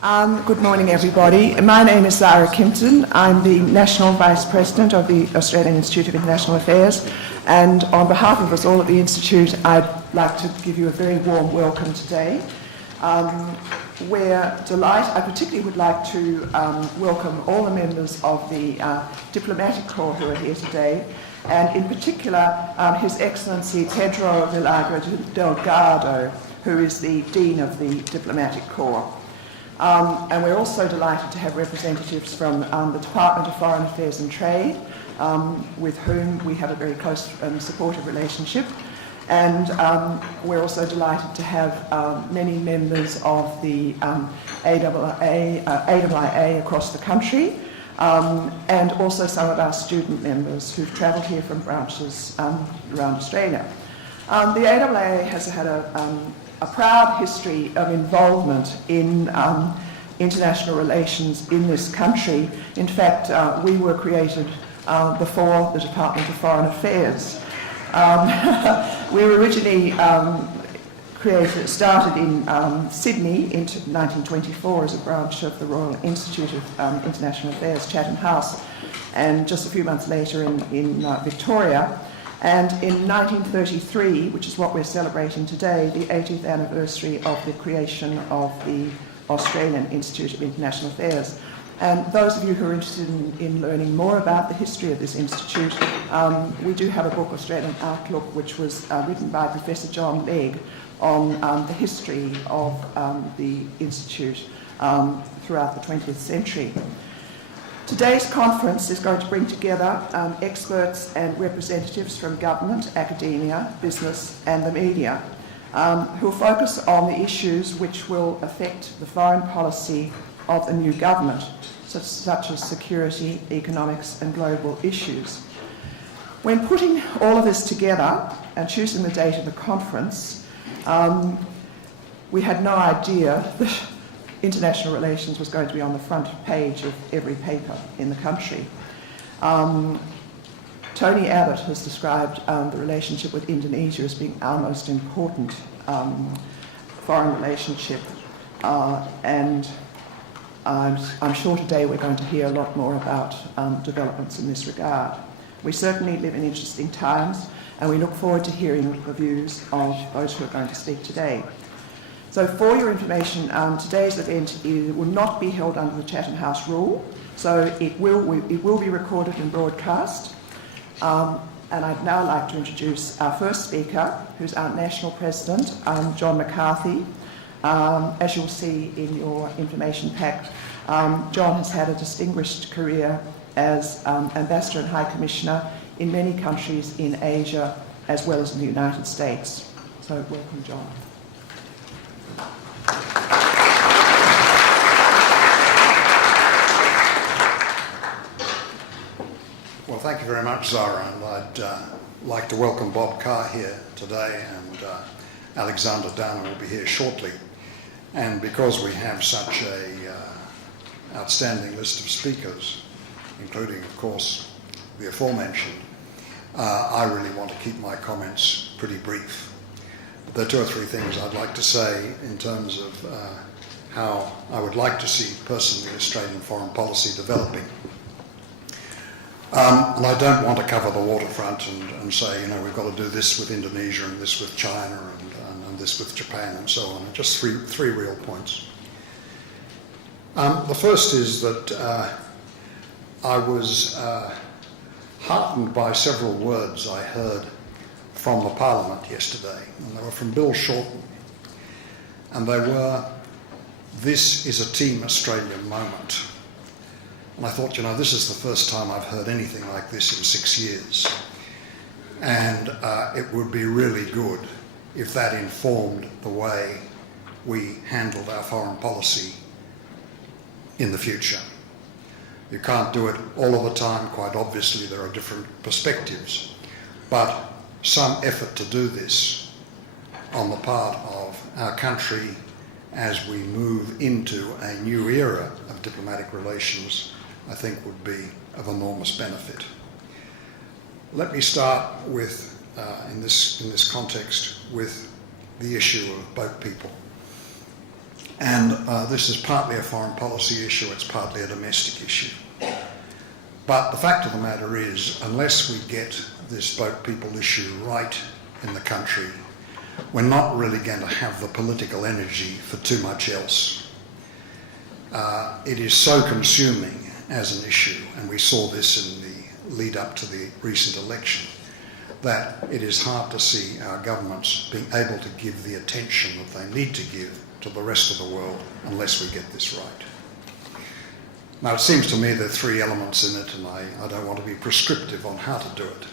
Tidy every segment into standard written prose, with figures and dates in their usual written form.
Good morning, everybody. My name is Zara Kimpton. I'm the National Vice President of the Australian Institute of International Affairs, and on behalf of us all at the Institute, I'd like to give you a very warm welcome today. We're delighted. I particularly would like to welcome all the members of the diplomatic corps who are here today, and in particular His Excellency Pedro Villagra Delgado, who is the Dean of the Diplomatic Corps. And we're also delighted to have representatives from the Department of Foreign Affairs and Trade, with whom we have a very close and supportive relationship. And we're also delighted to have many members of the AIIA across the country, and also some of our student members who've travelled here from branches around Australia. The AIIA has had a proud history of involvement in international relations in this country. In fact, we were created before the Department of Foreign Affairs. We were originally started in Sydney in 1924 as a branch of the Royal Institute of International Affairs, Chatham House, and just a few months later in Victoria. And in 1933, which is what we're celebrating today, the 80th anniversary of the creation of the Australian Institute of International Affairs. And those of you who are interested in learning more about the history of this institute, we do have a book, Australian Outlook, which was written by Professor John Legg on the history of the institute throughout the 20th century. Today's conference is going to bring together experts and representatives from government, academia, business and the media, who will focus on the issues which will affect the foreign policy of the new government, such as security, economics and global issues. When putting all of this together and choosing the date of the conference, we had no idea that international relations was going to be on the front page of every paper in the country. Tony Abbott has described the relationship with Indonesia as being our most important foreign relationship, and I'm sure today we're going to hear a lot more about developments in this regard. We certainly live in interesting times, and we look forward to hearing the views of those who are going to speak today. So for your information, today's event will not be held under the Chatham House rule, so it will be recorded and broadcast. And I'd now like to introduce our first speaker, who's our National President, John McCarthy. As you'll see in your information pack, John has had a distinguished career as Ambassador and High Commissioner in many countries in Asia, as well as in the United States. So welcome, John. Well, thank you very much, Zara, and I'd like to welcome Bob Carr here today, and Alexander Downer will be here shortly. And because we have such a outstanding list of speakers, including, of course, the aforementioned, I really want to keep my comments pretty brief. There are two or three things I'd like to say in terms of how I would like to see personally Australian foreign policy developing. And I don't want to cover the waterfront and say, we've got to do this with Indonesia and this with China and this with Japan and so on. Just three real points. The first is that I was heartened by several words I heard from the Parliament yesterday, and they were from Bill Shorten, and they were, "This is a Team Australia moment." And I thought, this is the first time I've heard anything like this in 6 years, and it would be really good if that informed the way we handled our foreign policy in the future. You can't do it all of the time, quite obviously there are different perspectives, but some effort to do this on the part of our country as we move into a new era of diplomatic relations, I think would be of enormous benefit. Let me start with, in this context, with the issue of boat people. And this is partly a foreign policy issue, it's partly a domestic issue. But the fact of the matter is, unless we get this boat people issue right in the country, we're not really going to have the political energy for too much else. It is so consuming as an issue, and we saw this in the lead up to the recent election, that it is hard to see our governments being able to give the attention that they need to give to the rest of the world unless we get this right. Now, it seems to me there are three elements in it, and I don't want to be prescriptive on how to do it.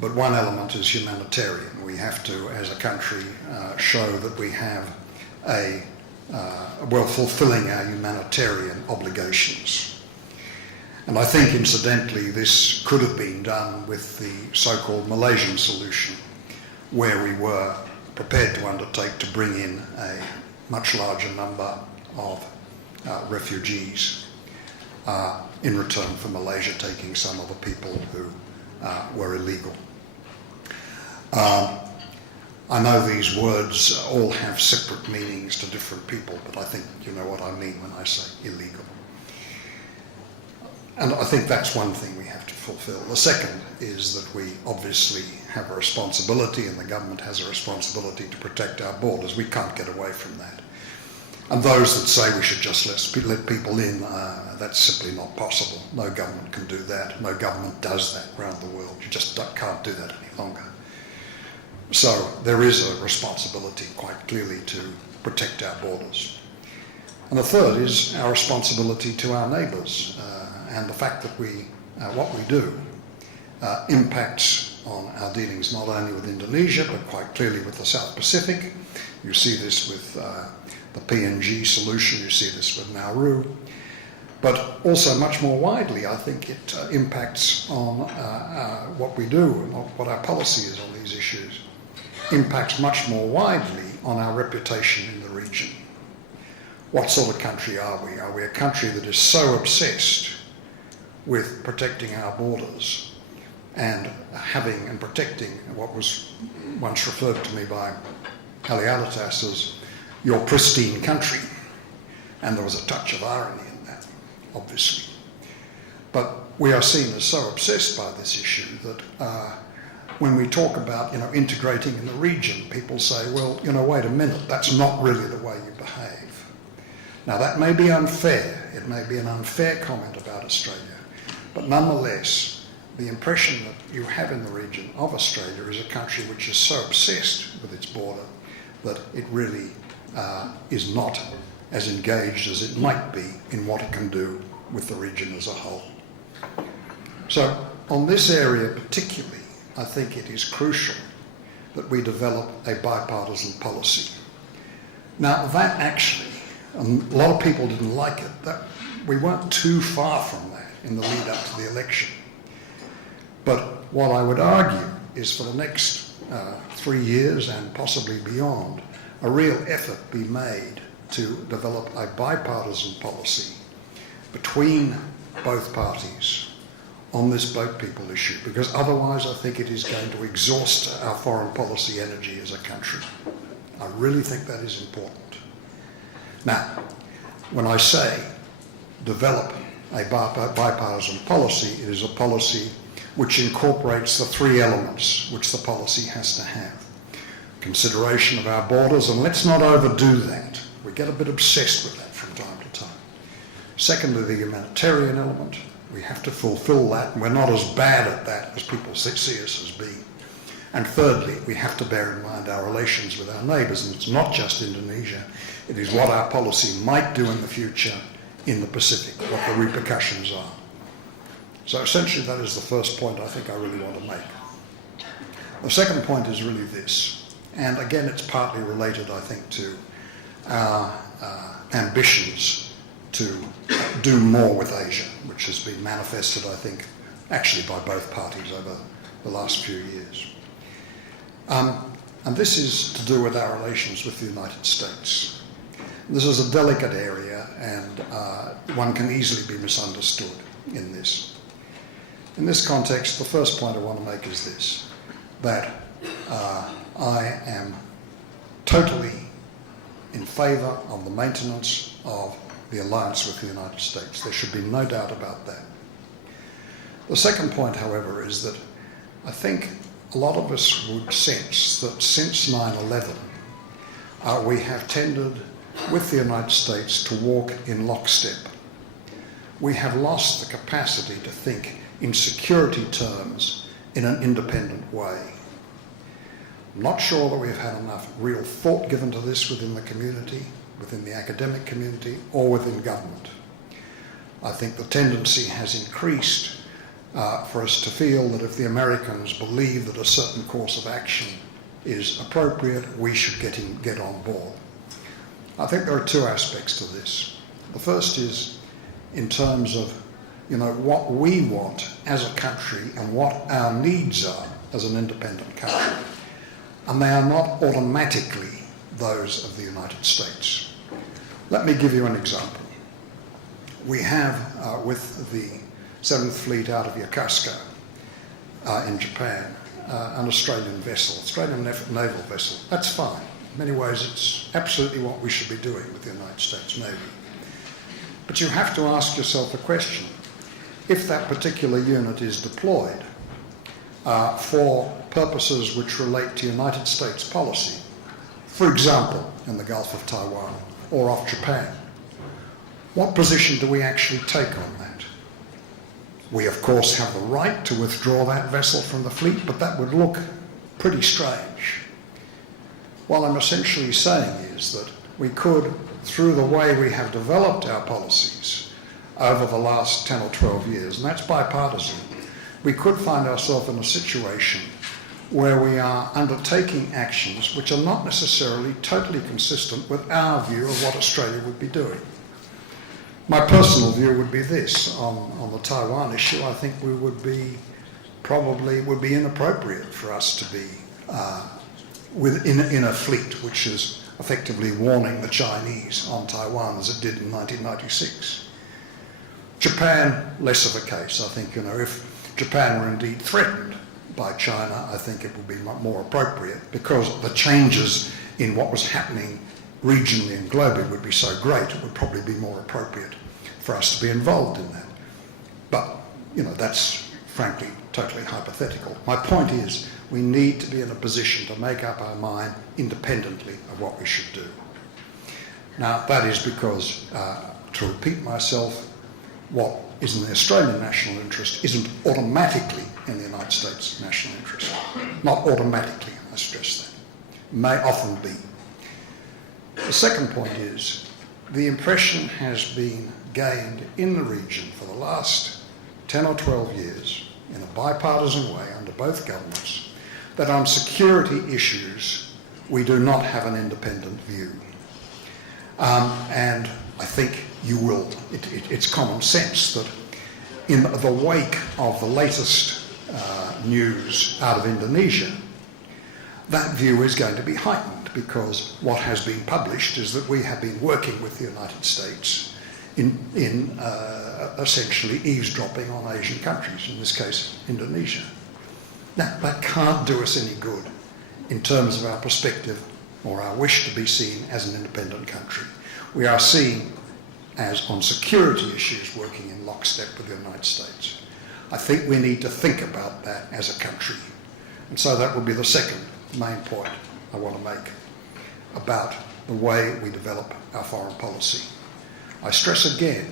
But one element is humanitarian. We have to, as a country, show that we have fulfilling our humanitarian obligations. And I think, incidentally, this could have been done with the so-called Malaysian solution, where we were prepared to undertake to bring in a much larger number of refugees in return for Malaysia taking some of the people who were illegal. I know these words all have separate meanings to different people, but I think you know what I mean when I say illegal. And I think that's one thing we have to fulfill. The second is that we obviously have a responsibility, and the government has a responsibility to protect our borders. We can't get away from that. And those that say we should just let people in, that's simply not possible. No government can do that. No government does that around the world. You just can't do that any longer. So there is a responsibility quite clearly to protect our borders. And the third is our responsibility to our neighbours, and the fact that what we do impacts on our dealings not only with Indonesia but quite clearly with the South Pacific. You see this with the PNG solution, you see this with Nauru, but also much more widely I think it impacts on what we do and what our policy is on these issues, impacts much more widely on our reputation in the region. What sort of country are we? Are we a country that is so obsessed with protecting our borders and having and protecting what was once referred to me by AIIA as your pristine country? And there was a touch of irony in that, obviously. But we are seen as so obsessed by this issue that when we talk about integrating in the region, people say, well, wait a minute, that's not really the way you behave. Now that may be unfair, it may be an unfair comment about Australia, but nonetheless, the impression that you have in the region of Australia is a country which is so obsessed with its border that it really is not as engaged as it might be in what it can do with the region as a whole. So on this area particularly, I think it is crucial that we develop a bipartisan policy. Now that actually, a lot of people didn't like it, that we weren't too far from that in the lead up to the election. But what I would argue is for the next 3 years and possibly beyond, a real effort be made to develop a bipartisan policy between both parties on this boat people issue, because otherwise I think it is going to exhaust our foreign policy energy as a country. I really think that is important. Now, when I say develop a bipartisan policy, it is a policy which incorporates the three elements which the policy has to have. Consideration of our borders, and let's not overdo that. We get a bit obsessed with that from time to time. Secondly, the humanitarian element. We have to fulfill that, and we're not as bad at that as people see us as being. And thirdly, we have to bear in mind our relations with our neighbours, and it's not just Indonesia, it is what our policy might do in the future in the Pacific, what the repercussions are. So essentially that is the first point I think I really want to make. The second point is really this, and again it's partly related I think to our ambitions to do more with Asia, which has been manifested I think actually by both parties over the last few years. And this is to do with our relations with the United States. This is a delicate area, and one can easily be misunderstood in this. In this context, the first point I want to make is this, that I am totally in favour of the maintenance of the alliance with the United States. There should be no doubt about that. The second point, however, is that I think a lot of us would sense that since 9/11, we have tended with the United States to walk in lockstep. We have lost the capacity to think in security terms in an independent way. I'm not sure that we've had enough real thought given to this within the community, within the academic community, or within government. I think the tendency has increased for us to feel that if the Americans believe that a certain course of action is appropriate, we should get on board. I think there are two aspects to this. The first is in terms of, what we want as a country and what our needs are as an independent country. And they are not automatically those of the United States. Let me give you an example. We have, with the 7th Fleet out of Yokosuka in Japan, an Australian vessel, Australian naval vessel. That's fine. In many ways, it's absolutely what we should be doing with the United States Navy. But you have to ask yourself a question. If that particular unit is deployed for purposes which relate to United States policy, for example, in the Gulf of Taiwan or off Japan, what position do we actually take on that? We, of course, have the right to withdraw that vessel from the fleet, but that would look pretty strange. What I'm essentially saying is that we could, through the way we have developed our policies over the last 10 or 12 years, and that's bipartisan, we could find ourselves in a situation where we are undertaking actions which are not necessarily totally consistent with our view of what Australia would be doing. My personal view would be this, on the Taiwan issue. I think we would be inappropriate for us to be in a fleet which is effectively warning the Chinese on Taiwan as it did in 1996. Japan, less of a case. I think, if Japan were indeed threatened by China, I think it would be more appropriate because the changes in what was happening regionally and globally would be so great, it would probably be more appropriate for us to be involved in that. But, that's frankly totally hypothetical. My point is we need to be in a position to make up our mind independently of what we should do. Now, that is because, to repeat myself, what is in the Australian national interest isn't automatically in the United States national interest. Not automatically, I stress that. May often be. The second point is the impression has been gained in the region for the last 10 or 12 years in a bipartisan way under both governments that on security issues we do not have an independent view. And I think you will, it's common sense that in the wake of the latest news out of Indonesia, that view is going to be heightened because what has been published is that we have been working with the United States in essentially eavesdropping on Asian countries, in this case Indonesia. Now, that can't do us any good in terms of our perspective or our wish to be seen as an independent country. We are seen as, on security issues, working in lockstep with the United States. I think we need to think about that as a country. And so that would be the second main point I want to make about the way we develop our foreign policy. I stress again,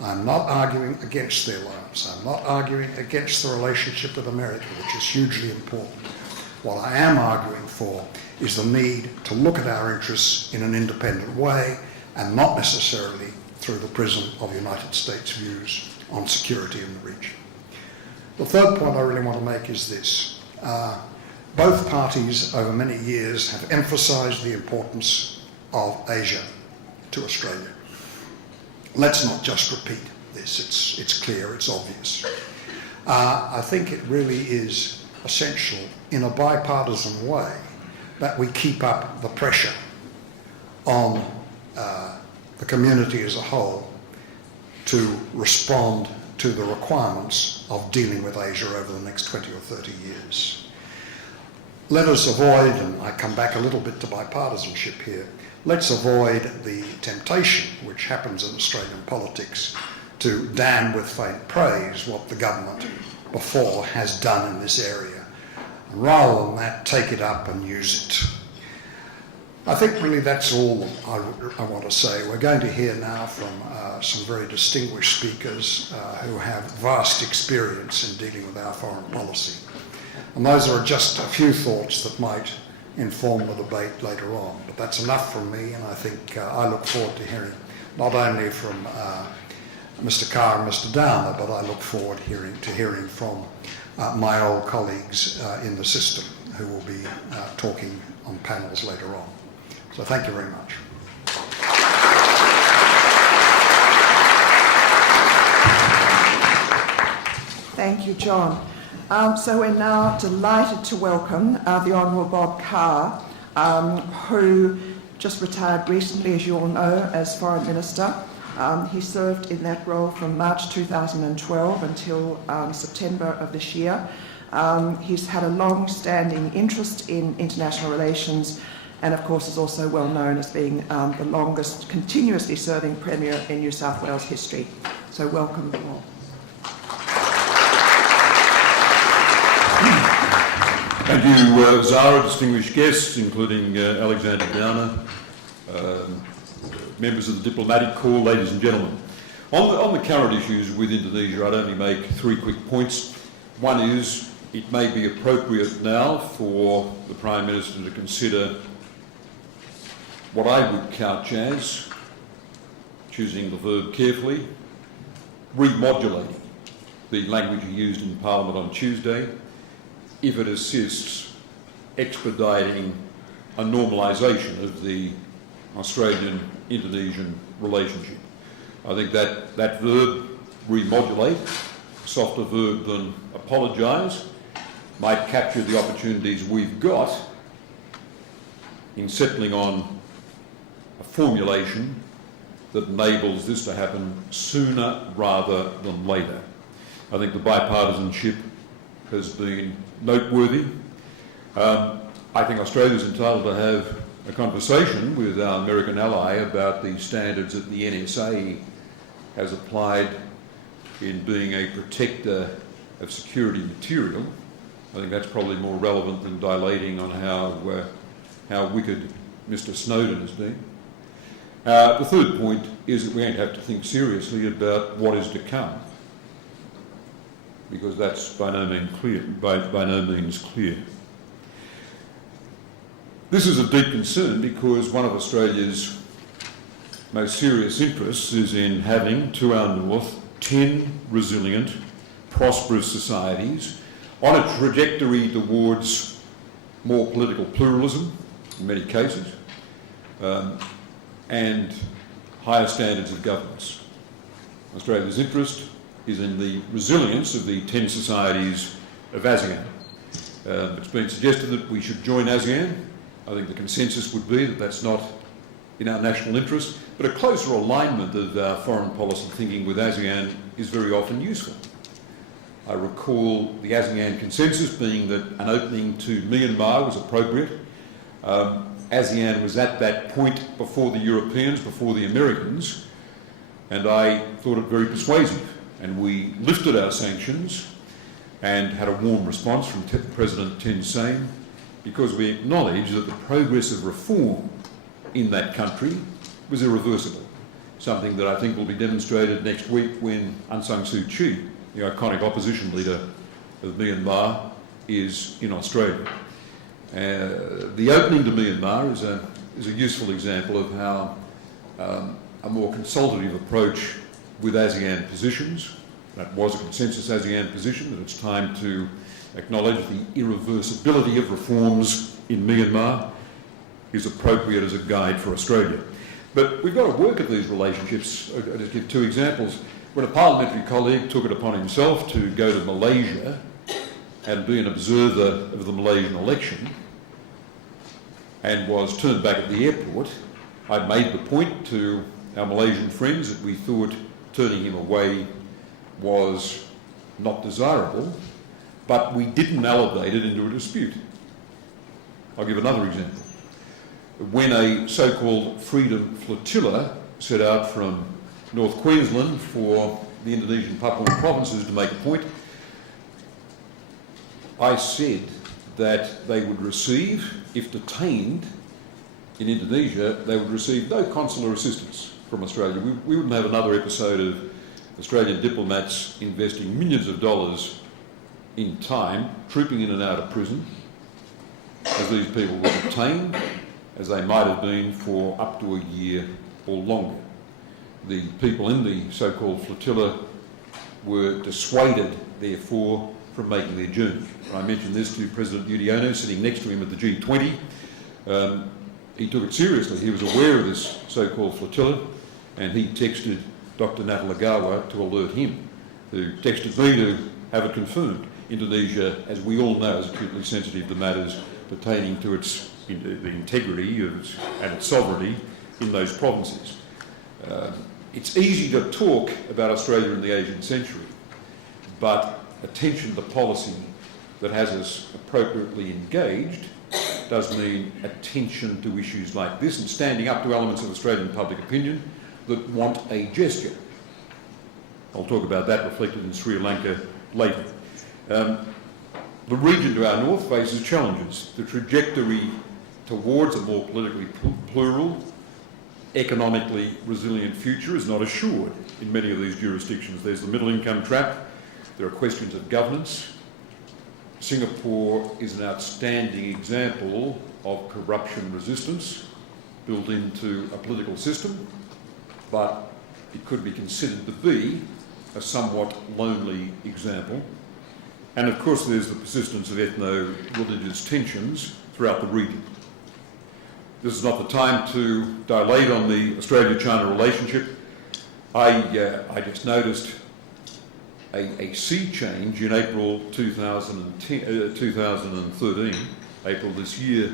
I'm not arguing against the alliance. I'm not arguing against the relationship with America, which is hugely important. What I am arguing for is the need to look at our interests in an independent way and not necessarily through the prism of the United States views on security in the region. The third point I really want to make is this. Both parties over many years have emphasised the importance of Asia to Australia. Let's not just repeat this. It's clear, it's obvious. I think it really is essential in a bipartisan way that we keep up the pressure on the community as a whole to respond to the requirements of dealing with Asia over the next 20 or 30 years. let us avoid, and I come back a little bit to bipartisanship here, let's avoid the temptation which happens in Australian politics to damn with faint praise what the government before has done in this area. And rather than that, take it up and use it. I think really that's all I want to say. We're going to hear now from some very distinguished speakers who have vast experience in dealing with our foreign policy. And those are just a few thoughts that might inform the debate later on. But that's enough from me, and I think I look forward to hearing not only from Mr. Carr and Mr. Downer, but I look forward to hearing from my old colleagues in the system who will be talking on panels later on. So thank you very much. Thank you, John. So we're now delighted to welcome the Honourable Bob Carr, who just retired recently, as you all know, as Foreign Minister. He served in that role from March 2012 until September of this year. He's had a long-standing interest in international relations, and of course is also well known as being the longest continuously serving Premier in New South Wales history. So welcome, Bob. Thank you, Zara, distinguished guests, including Alexander Downer, members of the Diplomatic Corps, ladies and gentlemen. On the current issues with Indonesia, I'd only make 3 quick points. One is, it may be appropriate now for the Prime Minister to consider what I would couch as, choosing the verb carefully, remodulating the language he used in Parliament on Tuesday, if it assists expediting a normalisation of the Australian-Indonesian relationship. I think that verb, remodulate, a softer verb than apologise, might capture the opportunities we've got in settling on a formulation that enables this to happen sooner rather than later. I think the bipartisanship has been noteworthy. I think Australia is entitled to have a conversation with our American ally about the standards that the NSA has applied in being a protector of security material. I think that's probably more relevant than dilating on how wicked Mr. Snowden has been. The third point is that we're going to have to think seriously about what is to come, because that's by no means clear. This is a deep concern because one of Australia's most serious interests is in having, to our north, 10 resilient, prosperous societies on a trajectory towards more political pluralism, in many cases, and higher standards of governance. Australia's interest is in the resilience of the 10 societies of ASEAN. It's been suggested that we should join ASEAN. I think the consensus would be that that's not in our national interest, but a closer alignment of our foreign policy thinking with ASEAN is very often useful. I recall the ASEAN consensus being that an opening to Myanmar was appropriate. ASEAN was at that point before the Europeans, before the Americans, and I thought it very persuasive. And we lifted our sanctions and had a warm response from President Thein Sein, because we acknowledged that the progress of reform in that country was irreversible, something that I think will be demonstrated next week when Aung San Suu Kyi, the iconic opposition leader of Myanmar, is in Australia. The opening to Myanmar is a useful example of how a more consultative approach with ASEAN positions, that was a consensus ASEAN position, that it's time to acknowledge the irreversibility of reforms in Myanmar, is appropriate as a guide for Australia. But we've got to work at these relationships. I'll just give 2 examples. When a parliamentary colleague took it upon himself to go to Malaysia and be an observer of the Malaysian election and was turned back at the airport, I made the point to our Malaysian friends that we thought turning him away was not desirable, but we didn't elevate it into a dispute. I'll give another example. When a so-called Freedom Flotilla set out from North Queensland for the Indonesian Papuan provinces to make a point, I said that they would receive, if detained in Indonesia, they would receive no consular assistance from Australia. We wouldn't have another episode of Australian diplomats investing millions of dollars in time, trooping in and out of prison, as these people were detained, as they might have been for up to a year or longer. The people in the so-called flotilla were dissuaded, therefore, from making their journey. I mentioned this to President Yudhoyono, sitting next to him at the G20. He took it seriously. He was aware of this so-called flotilla, and he texted Dr. Natalagawa to alert him, who texted me to have it confirmed. Indonesia, as we all know, is acutely sensitive to matters pertaining to the integrity of and its sovereignty in those provinces. It's easy to talk about Australia in the 18th century, but attention to policy that has us appropriately engaged does mean attention to issues like this and standing up to elements of Australian public opinion that want a gesture. I'll talk about that reflected in Sri Lanka later. The region to our north faces challenges. The trajectory towards a more politically plural, economically resilient future is not assured in many of these jurisdictions. There's the middle income trap. There are questions of governance. Singapore is an outstanding example of corruption resistance built into a political system, but it could be considered to be a somewhat lonely example. And of course there's the persistence of ethno-religious tensions throughout the region. This is not the time to dilate on the Australia-China relationship. I just noticed a sea change in April 2013, April this year,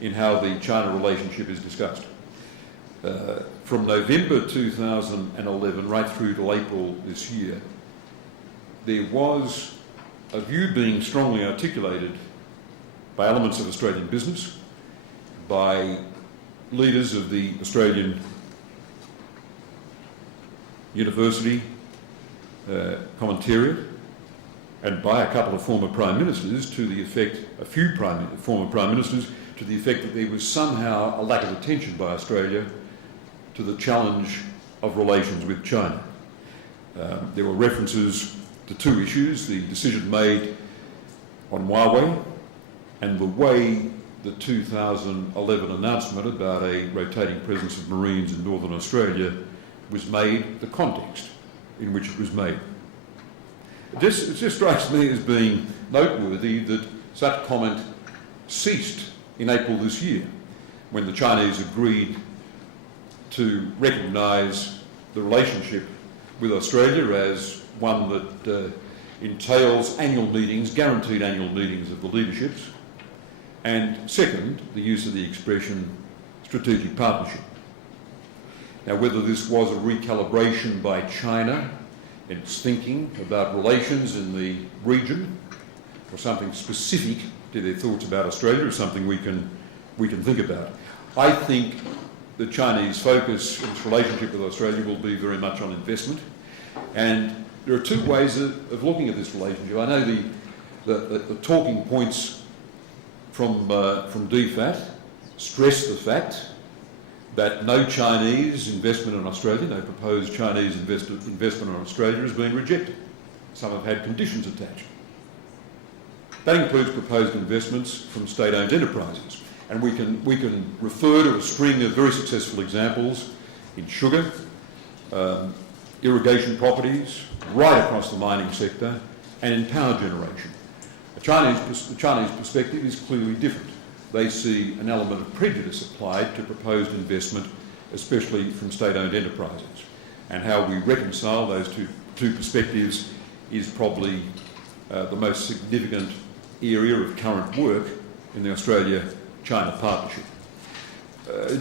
in how the China relationship is discussed. From November 2011 right through to April this year, there was a view being strongly articulated by elements of Australian business, by leaders of the Australian University Commentariat, and by a couple of former Prime Ministers to the effect, former Prime Ministers, to the effect that there was somehow a lack of attention by Australia to the challenge of relations with China. There were references to two issues: the decision made on Huawei and the way the 2011 announcement about a rotating presence of Marines in Northern Australia was made, the context in which it was made. It just strikes me as being noteworthy that such comment ceased in April this year, when the Chinese agreed to recognise the relationship with Australia as one that entails annual meetings, guaranteed annual meetings of the leaderships, and second, the use of the expression strategic partnership. Now, whether this was a recalibration by China in its thinking about relations in the region, or something specific to their thoughts about Australia, is something we can think about. I think the Chinese focus in its relationship with Australia will be very much on investment, and there are two ways of looking at this relationship. I know the talking points from DFAT stress the fact that no Chinese investment in Australia, no proposed Chinese investment in Australia has been rejected. Some have had conditions attached. That includes proposed investments from state-owned enterprises. And we can refer to a string of very successful examples in sugar, irrigation properties, right across the mining sector, and in power generation. The Chinese perspective is clearly different. They see an element of prejudice applied to proposed investment, especially from state-owned enterprises. And how we reconcile those two perspectives is probably the most significant area of current work in the Australia-China partnership.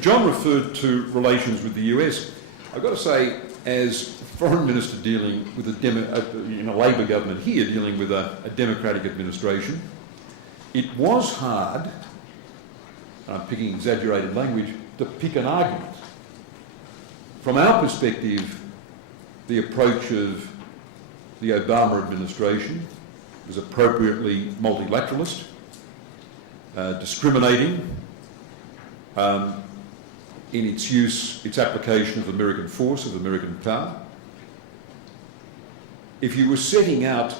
John referred to relations with the US. I've got to say, as Foreign Minister dealing with a Labor government here, dealing with a Democratic administration, it was hard and I'm picking exaggerated language, to pick an argument. From our perspective, the approach of the Obama administration was appropriately multilateralist, discriminating in its application of American force, of American power. If you were setting out,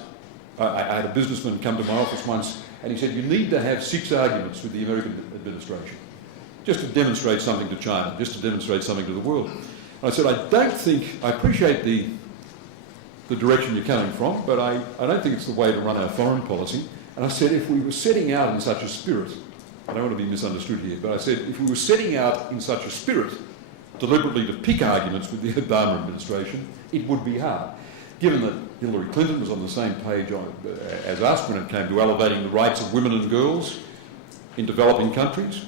I had a businessman come to my office once and he said, you need to have 6 arguments with the American administration, just to demonstrate something to China, just to demonstrate something to the world. And I said, I appreciate the direction you're coming from, but I don't think it's the way to run our foreign policy. And I said, if we were setting out in such a spirit, I don't want to be misunderstood here, but I said, if we were setting out in such a spirit, deliberately to pick arguments with the Obama administration, it would be hard. Given that Hillary Clinton was on the same page as us when it came to elevating the rights of women and girls in developing countries,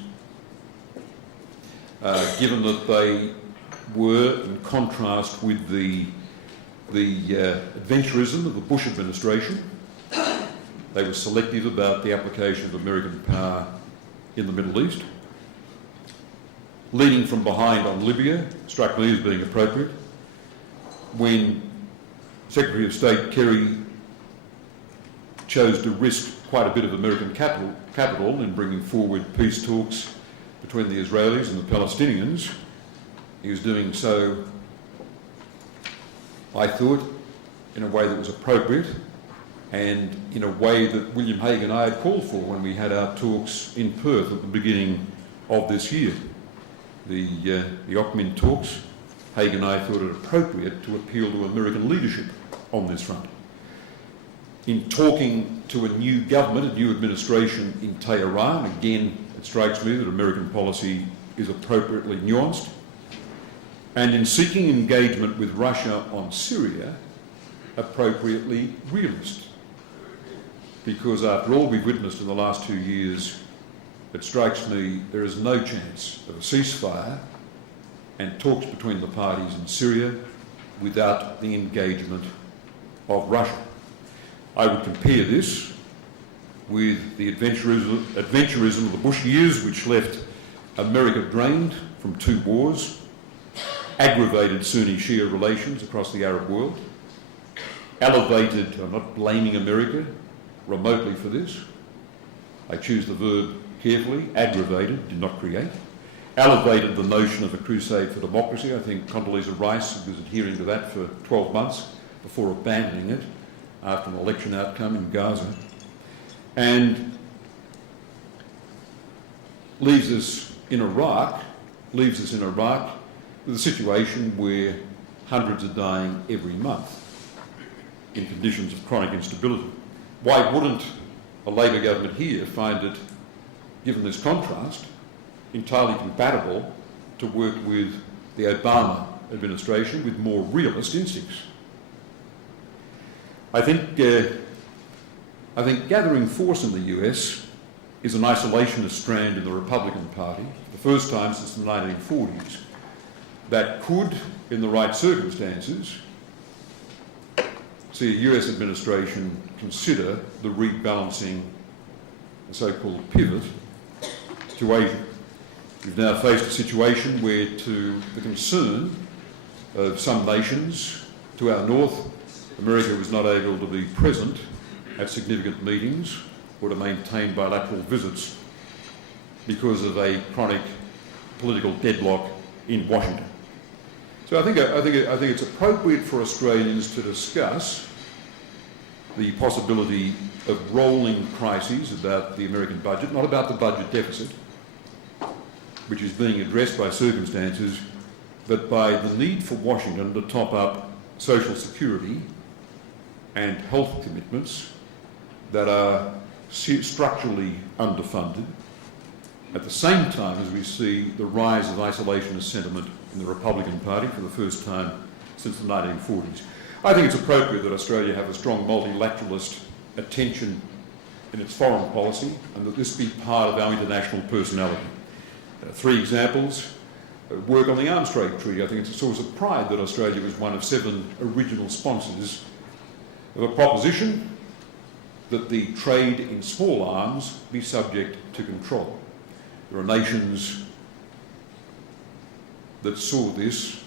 given that they were in contrast with the adventurism of the Bush administration, they were selective about the application of American power in the Middle East. Leading from behind on Libya struck me as being appropriate. When Secretary of State Kerry chose to risk quite a bit of American capital in bringing forward peace talks between the Israelis and the Palestinians, he was doing so, I thought, in a way that was appropriate and in a way that William Hague and I had called for when we had our talks in Perth at the beginning of this year. The OCMIN talks, Hague and I thought it appropriate to appeal to American leadership on this front. In talking to a new government, a new administration in Tehran, again, it strikes me that American policy is appropriately nuanced. And in seeking engagement with Russia on Syria, appropriately realist. Because after all we've witnessed in the last 2 years, it strikes me there is no chance of a ceasefire and talks between the parties in Syria without the engagement of Russia. I would compare this with the adventurism of the Bush years, which left America drained from 2 wars, aggravated Sunni-Shia relations across the Arab world, elevated, I'm not blaming America remotely for this, I choose the verb carefully, aggravated, did not create, elevated the notion of a crusade for democracy. I think Condoleezza Rice was adhering to that for 12 months before abandoning it after an election outcome in Gaza, and leaves us in Iraq with a situation where hundreds are dying every month in conditions of chronic instability. Why wouldn't a Labor government here find it, given this contrast, entirely compatible to work with the Obama administration with more realist instincts? I think gathering force in the US is an isolationist strand in the Republican Party, the first time since the 1940s, that could, in the right circumstances, see a US administration consider the rebalancing, the so-called pivot, to Asia. We've now faced a situation where, to the concern of some nations to our north, America was not able to be present at significant meetings or to maintain bilateral visits because of a chronic political deadlock in Washington. So I think it's appropriate for Australians to discuss the possibility of rolling crises about the American budget, not about the budget deficit, which is being addressed by circumstances, but by the need for Washington to top up social security and health commitments that are structurally underfunded, at the same time as we see the rise of isolationist sentiment in the Republican Party for the first time since the 1940s. I think it's appropriate that Australia have a strong multilateralist attention in its foreign policy and that this be part of our international personality. 3 examples. Work on the Arms Trade Treaty. I think it's a source of pride that Australia was one of 7 original sponsors of a proposition that the trade in small arms be subject to control. There are nations that saw this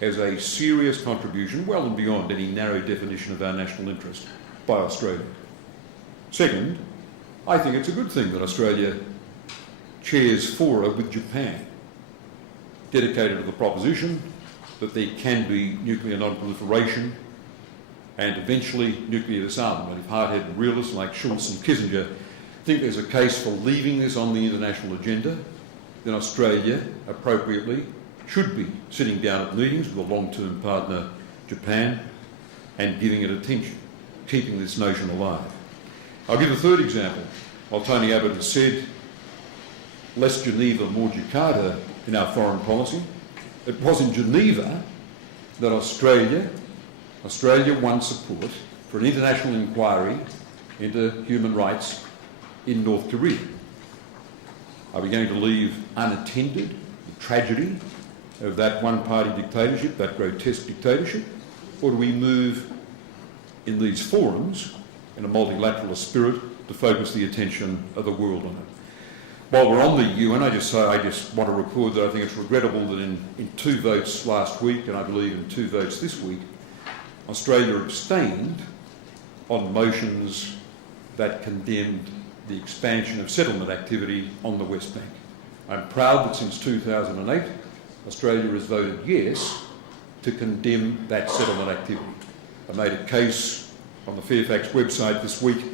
as a serious contribution, well and beyond any narrow definition of our national interest, by Australia. Second, I think it's a good thing that Australia chairs FAIIA with Japan, dedicated to the proposition that there can be nuclear non-proliferation and eventually nuclear disarmament. If hard-headed realists like Schultz and Kissinger think there's a case for leaving this on the international agenda, then Australia, appropriately, should be sitting down at meetings with a long-term partner, Japan, and giving it attention, keeping this notion alive. I'll give a third example. While Tony Abbott has said, less Geneva, more Jakarta in our foreign policy, it was in Geneva that Australia won support for an international inquiry into human rights in North Korea. Are we going to leave unattended the tragedy of that one-party dictatorship, that grotesque dictatorship, or do we move in these forums in a multilateralist spirit to focus the attention of the world on it? While we're on the UN, I just want to record that I think it's regrettable that in 2 votes last week, and I believe in 2 votes this week, Australia abstained on motions that condemned the expansion of settlement activity on the West Bank. I'm proud that since 2008, Australia has voted yes to condemn that settlement activity. I made a case on the Fairfax website this week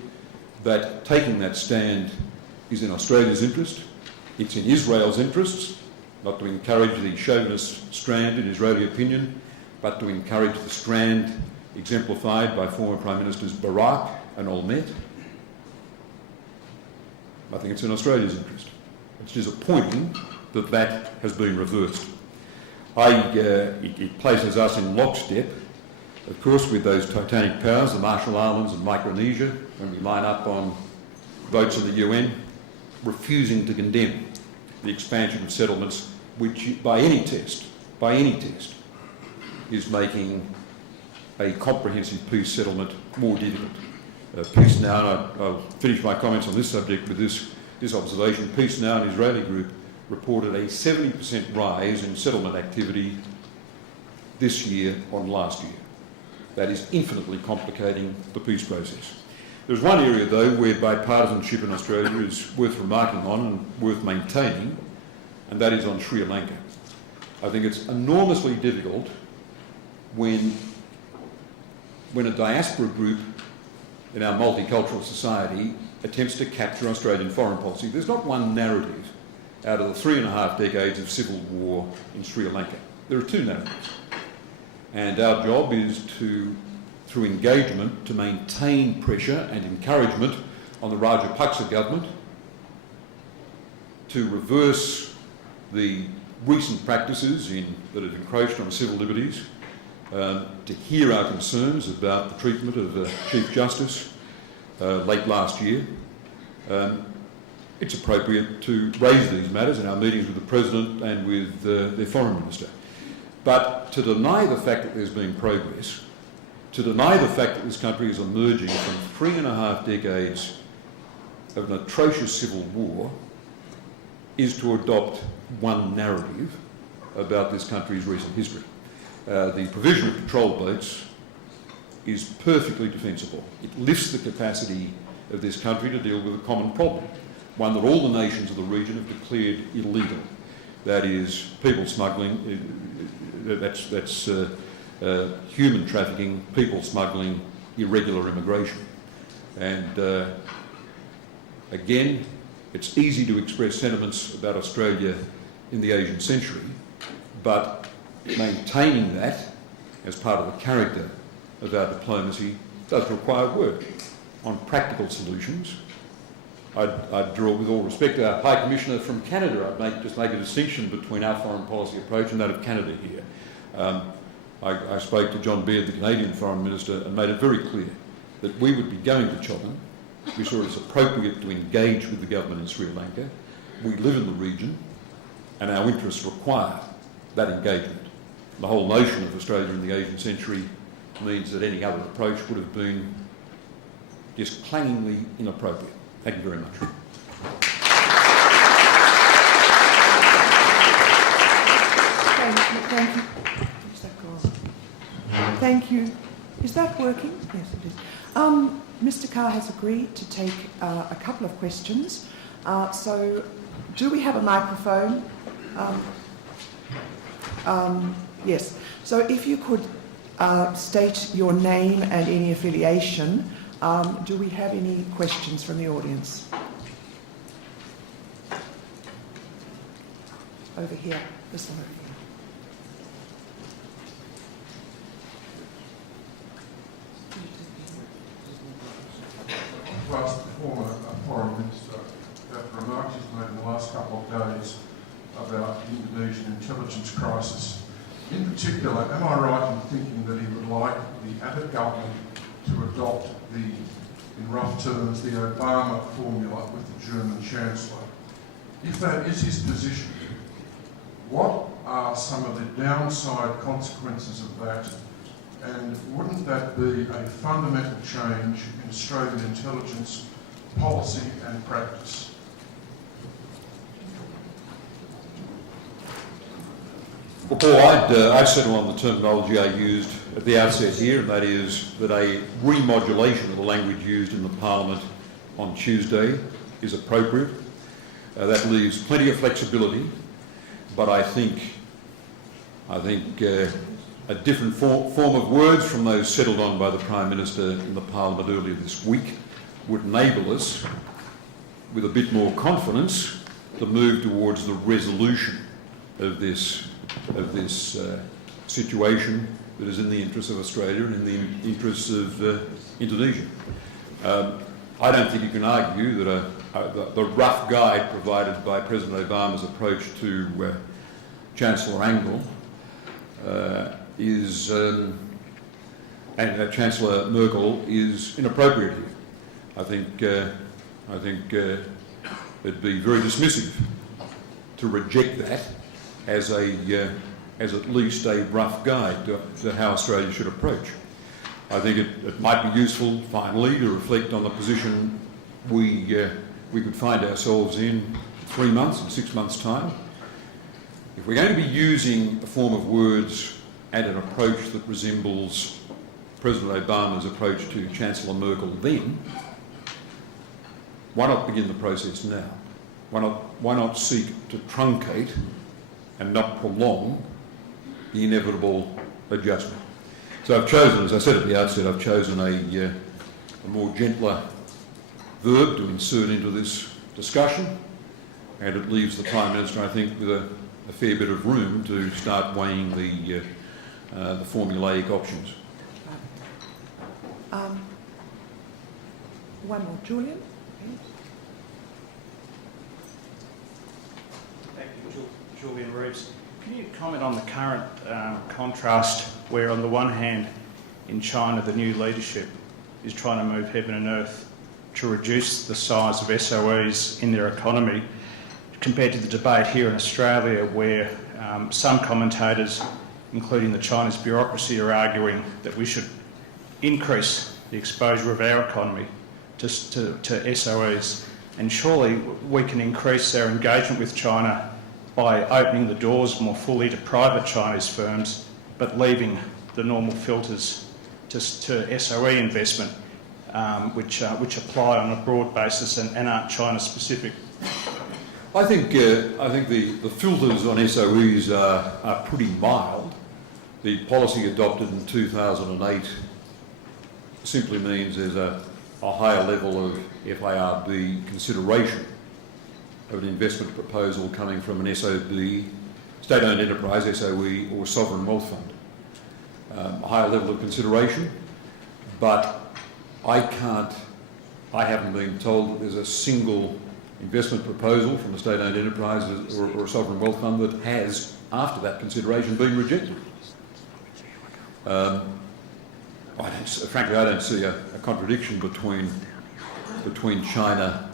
that taking that stand is in Australia's interest. It's in Israel's interests, not to encourage the chauvinist strand in Israeli opinion, but to encourage the strand exemplified by former Prime Ministers Barak and Olmert. I think it's in Australia's interest. It's disappointing that that has been reversed. It places us in lockstep, of course, with those titanic powers, the Marshall Islands and Micronesia, when we line up on votes in the UN, refusing to condemn the expansion of settlements, which by any test, is making a comprehensive peace settlement more difficult. Peace Now, and I'll finish my comments on this subject with this observation. Peace Now, an Israeli group, reported a 70% rise in settlement activity this year on last year. That is infinitely complicating the peace process. There's one area, though, where bipartisanship in Australia is worth remarking on and worth maintaining, and that is on Sri Lanka. I think it's enormously difficult when a diaspora group in our multicultural society attempts to capture Australian foreign policy. There's not one narrative out of the 3.5 decades of civil war in Sri Lanka. There are 2 narratives. And our job is to, through engagement, to maintain pressure and encouragement on the Rajapaksa government to reverse the recent practices that have encroached on civil liberties, to hear our concerns about the treatment of the Chief Justice late last year. It's appropriate to raise these matters in our meetings with the President and with their Foreign Minister. But to deny the fact that there's been progress, to deny the fact that this country is emerging from 3.5 decades of an atrocious civil war, is to adopt one narrative about this country's recent history. The provision of patrol boats is perfectly defensible. It lifts the capacity of this country to deal with a common problem, one that all the nations of the region have declared illegal. That is people smuggling, that's human trafficking, people smuggling, irregular immigration. And again, it's easy to express sentiments about Australia in the Asian century, but maintaining that as part of the character of our diplomacy does require work on practical solutions. I'd draw, with all respect to our High Commissioner from Canada, I'd just make a distinction between our foreign policy approach and that of Canada here. I spoke to John Baird, the Canadian Foreign Minister, and made it very clear that we would be going to Chobham. We saw it as appropriate to engage with the government in Sri Lanka. We live in the region, and our interests require that engagement. The whole notion of Australia in the Asian century means that any other approach would have been just clangingly inappropriate. Thank you very much. Thank you. Is that working? Yes, it is. Mr. Carr has agreed to take a couple of questions. So, do we have a microphone? Yes. So, if you could state your name and any affiliation. Do we have any questions from the audience? Over here. This one over here. To ask the former Foreign Minister about the remarks he's made in the last couple of days about the Indonesian intelligence crisis. In particular, am I right in thinking that he would like the AIIA government to adopt in rough terms, the Obama formula with the German Chancellor? If that is his position, what are some of the downside consequences of that? And wouldn't that be a fundamental change in Australian intelligence policy and practice? Well, Paul, I'd settle on the terminology I used at the outset here, and that is that a remodulation of the language used in the Parliament on Tuesday is appropriate. That leaves plenty of flexibility, but I think a different form of words from those settled on by the Prime Minister in the Parliament earlier this week would enable us, with a bit more confidence, to move towards the resolution of this situation that is in the interests of Australia and in the interests of Indonesia. I don't think you can argue that the rough guide provided by President Obama's approach to Chancellor Angell and Chancellor Merkel is inappropriate here. I think it'd be very dismissive to reject that as at least a rough guide to how Australia should approach. I think it might be useful, finally, to reflect on the position we could find ourselves in 3 months and 6 months' time. If we're going to be using a form of words and an approach that resembles President Obama's approach to Chancellor Merkel then, why not begin the process now? Why not seek to truncate and not prolong the inevitable adjustment? So I've chosen, as I said at the outset, I've chosen a more gentler verb to insert into this discussion, and it leaves the Prime Minister, I think, with a fair bit of room to start weighing the formulaic options. One more. Julian? Thank you, Julian Reeves. Can you comment on the current contrast where, on the one hand, in China, the new leadership is trying to move heaven and earth to reduce the size of SOEs in their economy, compared to the debate here in Australia where some commentators, including the Chinese bureaucracy, are arguing that we should increase the exposure of our economy to SOEs. And surely we can increase our engagement with China by opening the doors more fully to private Chinese firms, but leaving the normal filters to SOE investment, which apply on a broad basis and aren't China specific. I think the filters on SOEs are pretty mild. The policy adopted in 2008 simply means there's a higher level of FAIIA consideration of an investment proposal coming from an SOB, state-owned enterprise, SOE, or sovereign wealth fund. A higher level of consideration, but I haven't been told that there's a single investment proposal from a state-owned enterprise or a sovereign wealth fund that has, after that consideration, been rejected. Frankly, I don't see a contradiction between China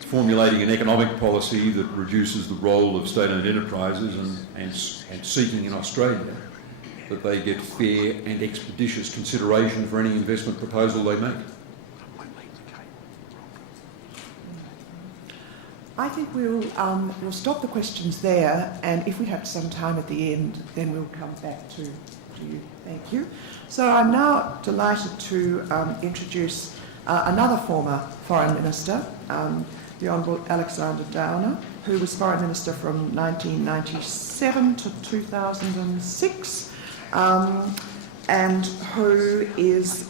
formulating an economic policy that reduces the role of state-owned enterprises and seeking in Australia that they get fair and expeditious consideration for any investment proposal they make. I think we'll stop the questions there, and if we have some time at the end, then we'll come back to to you. Thank you. So I'm now delighted to introduce another former Foreign Minister, the Honourable Alexander Downer, who was Foreign Minister from 1997 to 2006, and who is,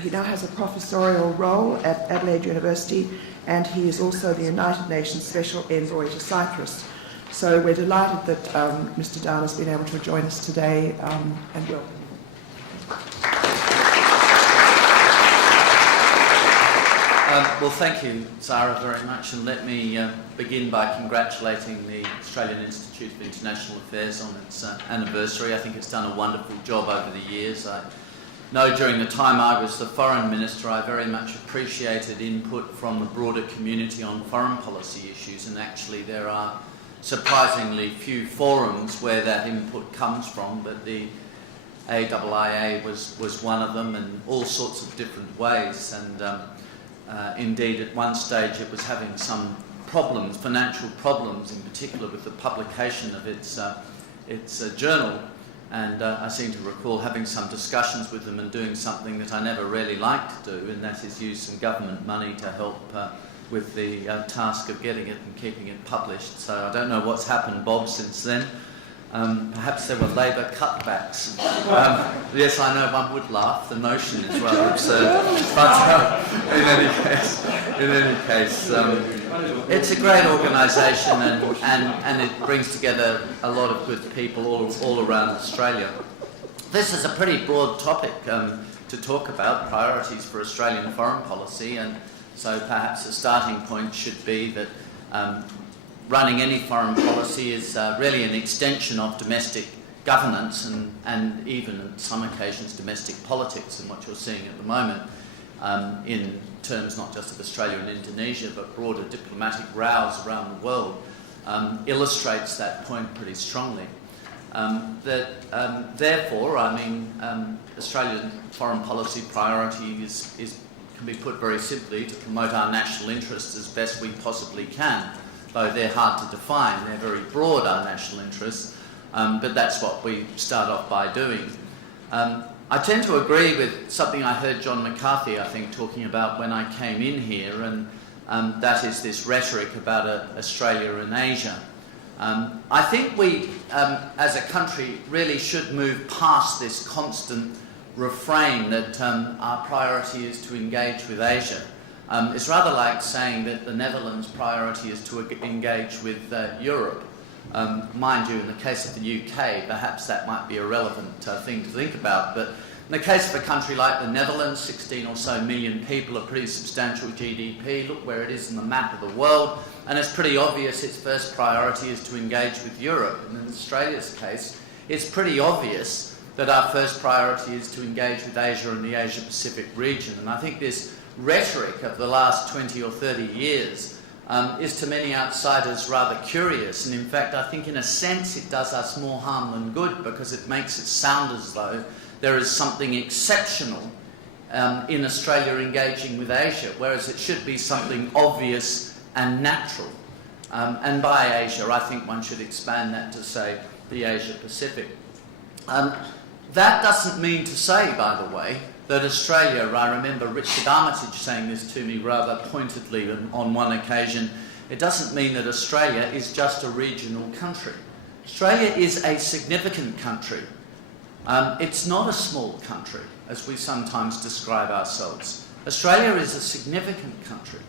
he now has a professorial role at Adelaide University, and he is also the United Nations Special Envoy to Cyprus. So we're delighted that Mr. Downer has been able to join us today, and welcome. Well, thank you, Zara, very much, and let me begin by congratulating the Australian Institute of International Affairs on its anniversary. I think it's done a wonderful job over the years. I know during the time I was the Foreign Minister, I very much appreciated input from the broader community on foreign policy issues, and actually there are surprisingly few forums where that input comes from, but the AIIA was one of them, in all sorts of different ways. And indeed, at one stage it was having some problems, financial problems in particular, with the publication of its journal. And I seem to recall having some discussions with them and doing something that I never really liked to do, and that is use some government money to help with the task of getting it and keeping it published. So I don't know what's happened, Bob, since then. Perhaps there were Labour cutbacks. Yes, I know one would laugh. The notion is rather absurd. But in any case, it's a great organisation, and it brings together a lot of good people all around Australia. This is a pretty broad topic to talk about, priorities for Australian foreign policy, and so perhaps the starting point should be that running any foreign policy is really an extension of domestic governance and even in some occasions domestic politics, and what you're seeing at the moment in terms not just of Australia and Indonesia but broader diplomatic rows around the world illustrates that point pretty strongly. Therefore, I mean, Australian foreign policy priority can be put very simply to promote our national interests as best we possibly can. Though they're hard to define, they're very broad, our national interests, but that's what we start off by doing. I tend to agree with something I heard John McCarthy, I think, talking about when I came in here, and that is this rhetoric about Australia and Asia. I think we, as a country, really should move past this constant refrain that our priority is to engage with Asia. It's rather like saying that the Netherlands' priority is to engage with Europe. Mind you, in the case of the UK, perhaps that might be a relevant thing to think about, but in the case of a country like the Netherlands, 16 or so million people, a pretty substantial GDP, look where it is in the map of the world, and it's pretty obvious its first priority is to engage with Europe. And in Australia's case, it's pretty obvious that our first priority is to engage with Asia and the Asia-Pacific region. And I think this rhetoric of the last 20 or 30 years is to many outsiders rather curious, and in fact I think in a sense it does us more harm than good, because it makes it sound as though there is something exceptional in Australia engaging with Asia, whereas it should be something obvious and natural. And by Asia I think one should expand that to say the Asia-Pacific. That doesn't mean to say, by the way, that Australia, I remember Richard Armitage saying this to me rather pointedly on one occasion, it doesn't mean that Australia is just a regional country. Australia is a significant country. It's not a small country, as we sometimes describe ourselves. Australia is a significant country.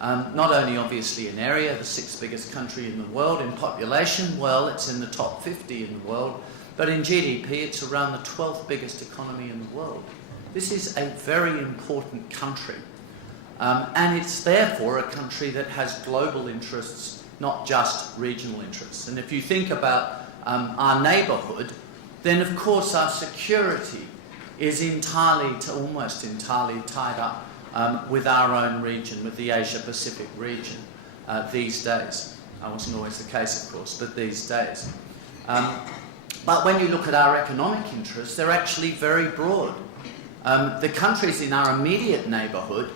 Not only obviously in area, the 6th biggest country in the world. In population, well, it's in the top 50 in the world. But in GDP, it's around the 12th biggest economy in the world. This is a very important country, and it's therefore a country that has global interests, not just regional interests. And if you think about our neighbourhood, then of course our security is almost entirely tied up with our own region, with the Asia-Pacific region these days. That wasn't always the case, of course, but these days. But when you look at our economic interests, they're actually very broad. The countries in our immediate neighbourhood,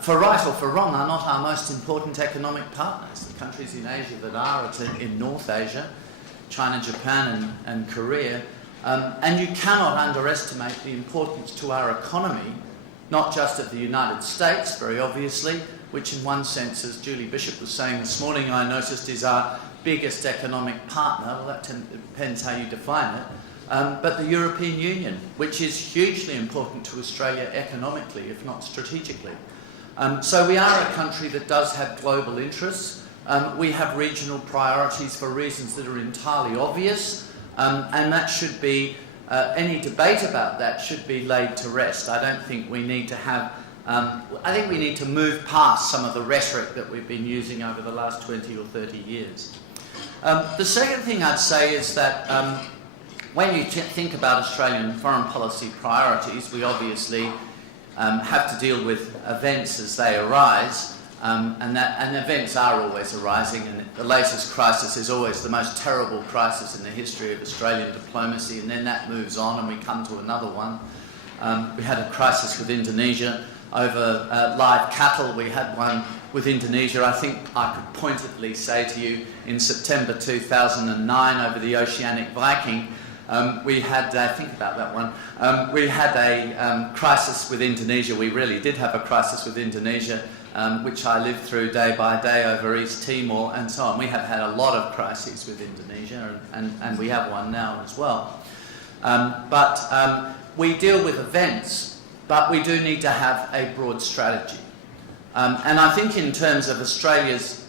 for right or for wrong, are not our most important economic partners. The countries in Asia that are in North Asia, China, Japan and Korea, And you cannot underestimate the importance to our economy, not just of the United States, very obviously, which in one sense, as Julie Bishop was saying this morning, I noticed is our biggest economic partner. Well, that depends how you define it. But the European Union, which is hugely important to Australia economically, if not strategically. So we are a country that does have global interests. We have regional priorities for reasons that are entirely obvious, and that should be, any debate about that should be laid to rest. I don't think we need to have, I think we need to move past some of the rhetoric that we've been using over the last 20 or 30 years. The second thing I'd say is that when you think about Australian foreign policy priorities, we obviously have to deal with events as they arise, and events are always arising, and the latest crisis is always the most terrible crisis in the history of Australian diplomacy, and then that moves on and we come to another one. We had a crisis with Indonesia over live cattle. We had one with Indonesia, I think I could pointedly say to you, in September 2009 over the Oceanic Viking. We had, think about that one, we had a crisis with Indonesia. We really did have a crisis with Indonesia, which I lived through day by day over East Timor and so on. We have had a lot of crises with Indonesia, and we have one now as well. But we deal with events, but we do need to have a broad strategy. And I think in terms of Australia's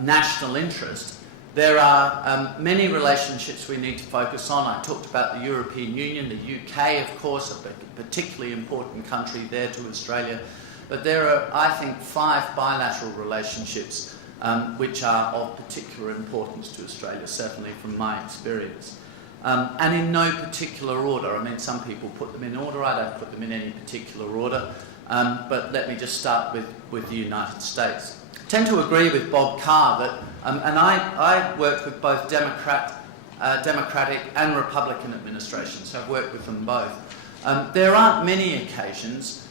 national interest, there are many relationships we need to focus on. I talked about the European Union, the UK, of course, a particularly important country there to Australia. But there are, I think, 5 bilateral relationships which are of particular importance to Australia, certainly from my experience. And in no particular order. I mean, some people put them in order. I don't put them in any particular order. But let me just start with the United States. I tend to agree with Bob Carr that, and I worked with both Democratic and Republican administrations, so I've worked with them both. There aren't many occasions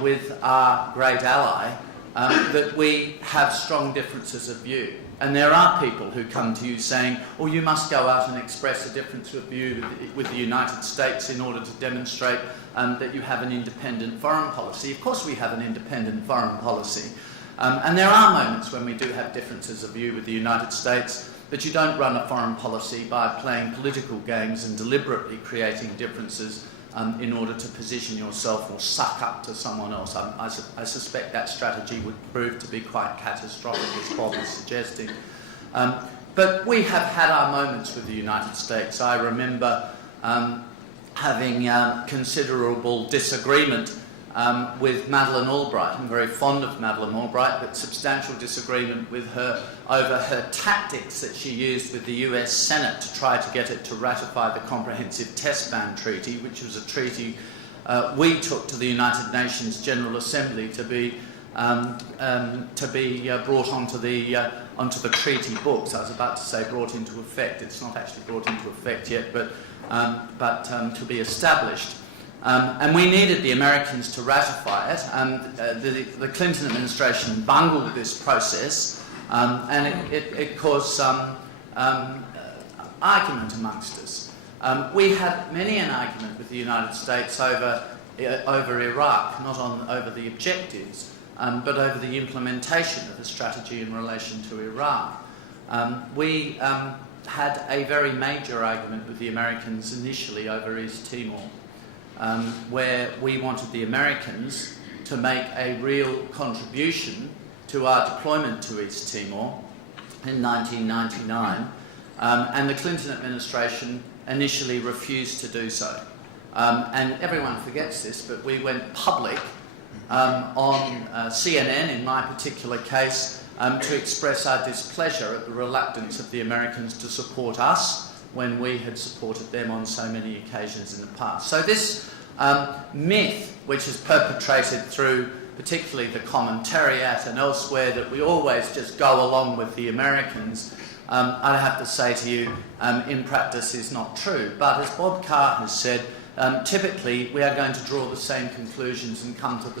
with our great ally that we have strong differences of view. And there are people who come to you saying, oh, you must go out and express a difference of view with the United States in order to demonstrate that you have an independent foreign policy. Of course we have an independent foreign policy. And there are moments when we do have differences of view with the United States, but you don't run a foreign policy by playing political games and deliberately creating differences in order to position yourself or suck up to someone else. I suspect that strategy would prove to be quite catastrophic, as Bob is suggesting. But we have had our moments with the United States. I remember having considerable disagreement with Madeleine Albright. I'm very fond of Madeleine Albright, but substantial disagreement with her over her tactics that she used with the US Senate to try to get it to ratify the Comprehensive Test Ban Treaty, which was a treaty we took to the United Nations General Assembly to be brought onto the treaty books. I was about to say brought into effect. It's not actually brought into effect yet, but to be established. And we needed the Americans to ratify it. The Clinton administration bungled this process, and it caused some argument amongst us. We had many an argument with the United States over Iraq, not over the objectives, but over the implementation of the strategy in relation to Iraq. We had a very major argument with the Americans initially over East Timor. Where we wanted the Americans to make a real contribution to our deployment to East Timor in 1999, and the Clinton administration initially refused to do so. And everyone forgets this, but we went public on CNN, in my particular case, to express our displeasure at the reluctance of the Americans to support us when we had supported them on so many occasions in the past. So this myth, which is perpetrated through particularly the commentariat and elsewhere, that we always just go along with the Americans, I have to say to you, in practice is not true. But as Bob Carr has said, typically we are going to draw the same conclusions and come to the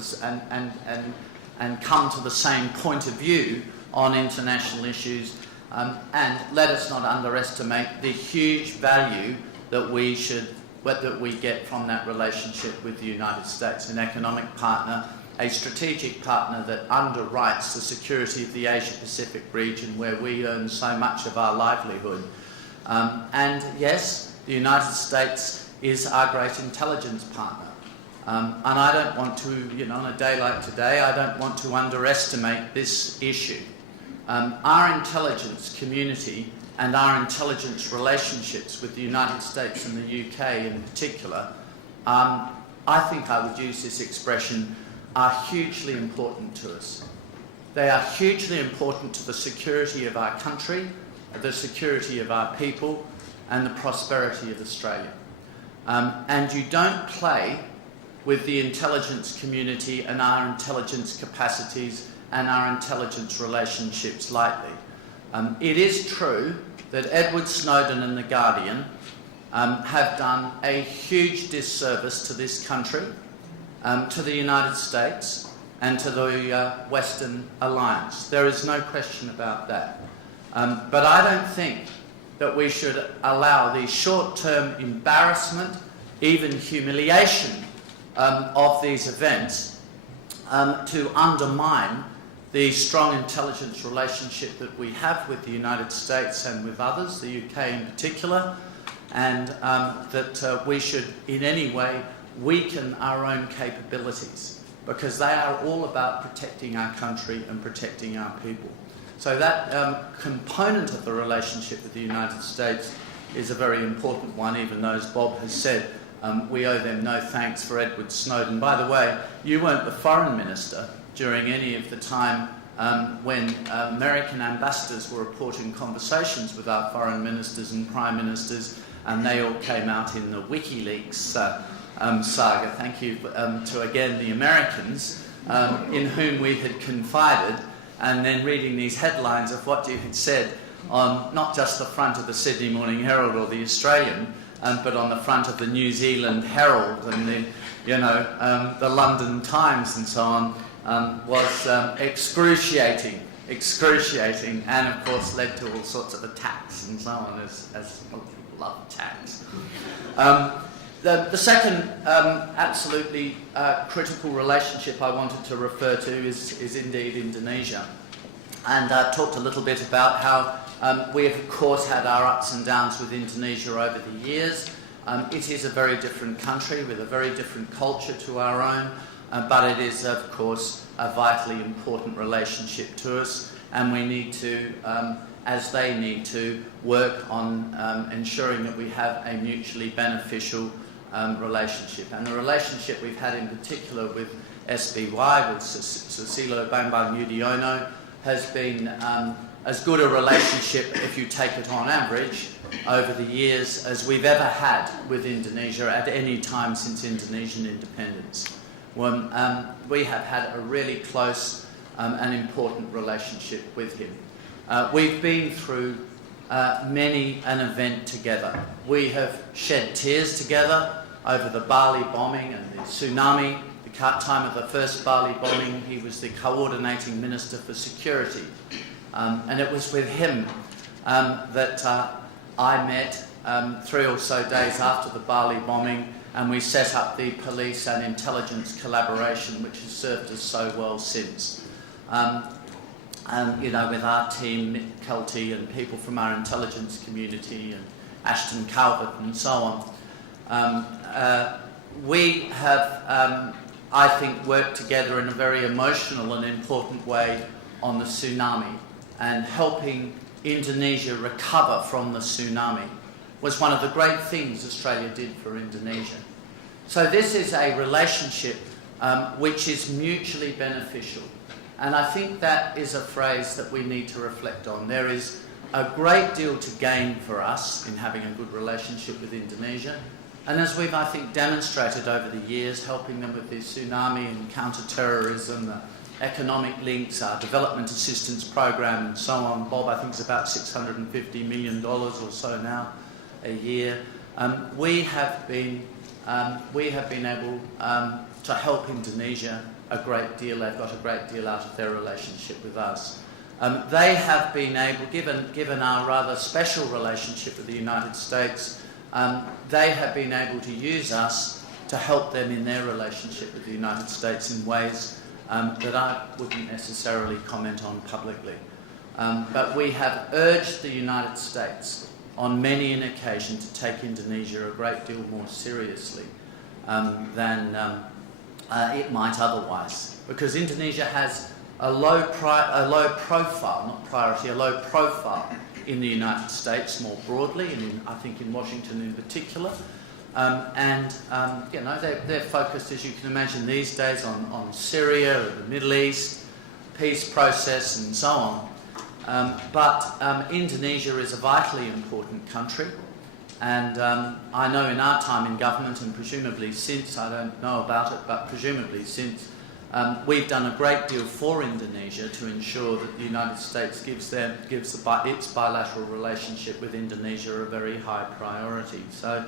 same point of view on international issues. And let us not underestimate the huge value that we get from that relationship with the United States, an economic partner, a strategic partner that underwrites the security of the Asia-Pacific region where we earn so much of our livelihood. And yes, the United States is our great intelligence partner. And I don't want to, on a day like today, I don't want to underestimate this issue. Our intelligence community and our intelligence relationships with the United States and the UK in particular, I think I would use this expression, are hugely important to us. They are hugely important to the security of our country, the security of our people, and the prosperity of Australia. And you don't play with the intelligence community and our intelligence capacities and our intelligence relationships lightly. It is true that Edward Snowden and The Guardian have done a huge disservice to this country, to the United States and to the Western Alliance. There is no question about that. But I don't think that we should allow the short-term embarrassment, even humiliation of these events to undermine the strong intelligence relationship that we have with the United States and with others, the UK in particular, and that we should in any way weaken our own capabilities, because they are all about protecting our country and protecting our people. So that component of the relationship with the United States is a very important one, even though, as Bob has said, we owe them no thanks for Edward Snowden. By the way, you weren't the foreign minister during any of the time when American ambassadors were reporting conversations with our foreign ministers and prime ministers, and they all came out in the WikiLeaks saga. Thank you to, again, the Americans in whom we had confided, and then reading these headlines of what you had said on not just the front of the Sydney Morning Herald or the Australian, but on the front of the New Zealand Herald and the London Times and so on, was excruciating, and of course led to all sorts of attacks and so on, as people love attacks. The second absolutely critical relationship I wanted to refer to is indeed Indonesia. And I talked a little bit about how we have, of course, had our ups and downs with Indonesia over the years. It is a very different country with a very different culture to our own, but it is, of course, a vitally important relationship to us, and we need to, as they need to, work on ensuring that we have a mutually beneficial relationship. And the relationship we've had in particular with SBY, with Susilo Bambang Yudhoyono, has been as good a relationship, if you take it on average, over the years as we've ever had with Indonesia at any time since Indonesian independence. We have had a really close and important relationship with him. We've been through many an event together. We have shed tears together over the Bali bombing and the tsunami. The time of the first Bali bombing, he was the coordinating minister for security. And it was with him that I met 3 or so days after the Bali bombing, and we set up the police and intelligence collaboration, which has served us so well since. With our team, Mick Kelty, and people from our intelligence community, and Ashton Calvert, and so on. We have, I think, worked together in a very emotional and important way on the tsunami, and helping Indonesia recover from the tsunami was one of the great things Australia did for Indonesia. So this is a relationship which is mutually beneficial. And I think that is a phrase that we need to reflect on. There is a great deal to gain for us in having a good relationship with Indonesia. And as we've, I think, demonstrated over the years, helping them with the tsunami and counter-terrorism, the economic links, our development assistance program and so on. Bob, I think, is about $650 million or so now a year. We have been able to help Indonesia a great deal. They've got a great deal out of their relationship with us. They have been able, given our rather special relationship with the United States, they have been able to use us to help them in their relationship with the United States in ways that I wouldn't necessarily comment on publicly. But we have urged the United States on many an occasion to take Indonesia a great deal more seriously than it might otherwise, because Indonesia has a low profile, not priority, a low profile in the United States more broadly, and I think in Washington in particular. You know, they're focused, as you can imagine these days, on Syria, or the Middle East, peace process and so on. But Indonesia is a vitally important country, and I know in our time in government, and presumably since, I don't know about it, but presumably since, we've done a great deal for Indonesia to ensure that the United States gives its bilateral relationship with Indonesia a very high priority. So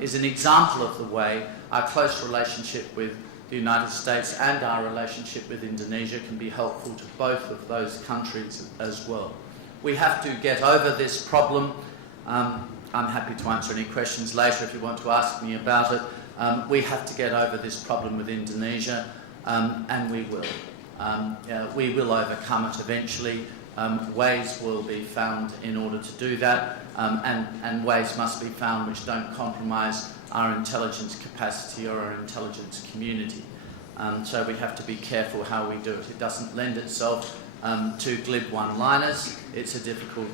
is an example of the way our close relationship with the United States and our relationship with Indonesia can be helpful to both of those countries as well. We have to get over this problem. I'm happy to answer any questions later if you want to ask me about it. We have to get over this problem with Indonesia, and we will. We will overcome it eventually. Ways will be found in order to do that, and ways must be found which don't compromise our intelligence capacity or our intelligence community. So we have to be careful how we do it. It doesn't lend itself to glib one-liners. It's a difficult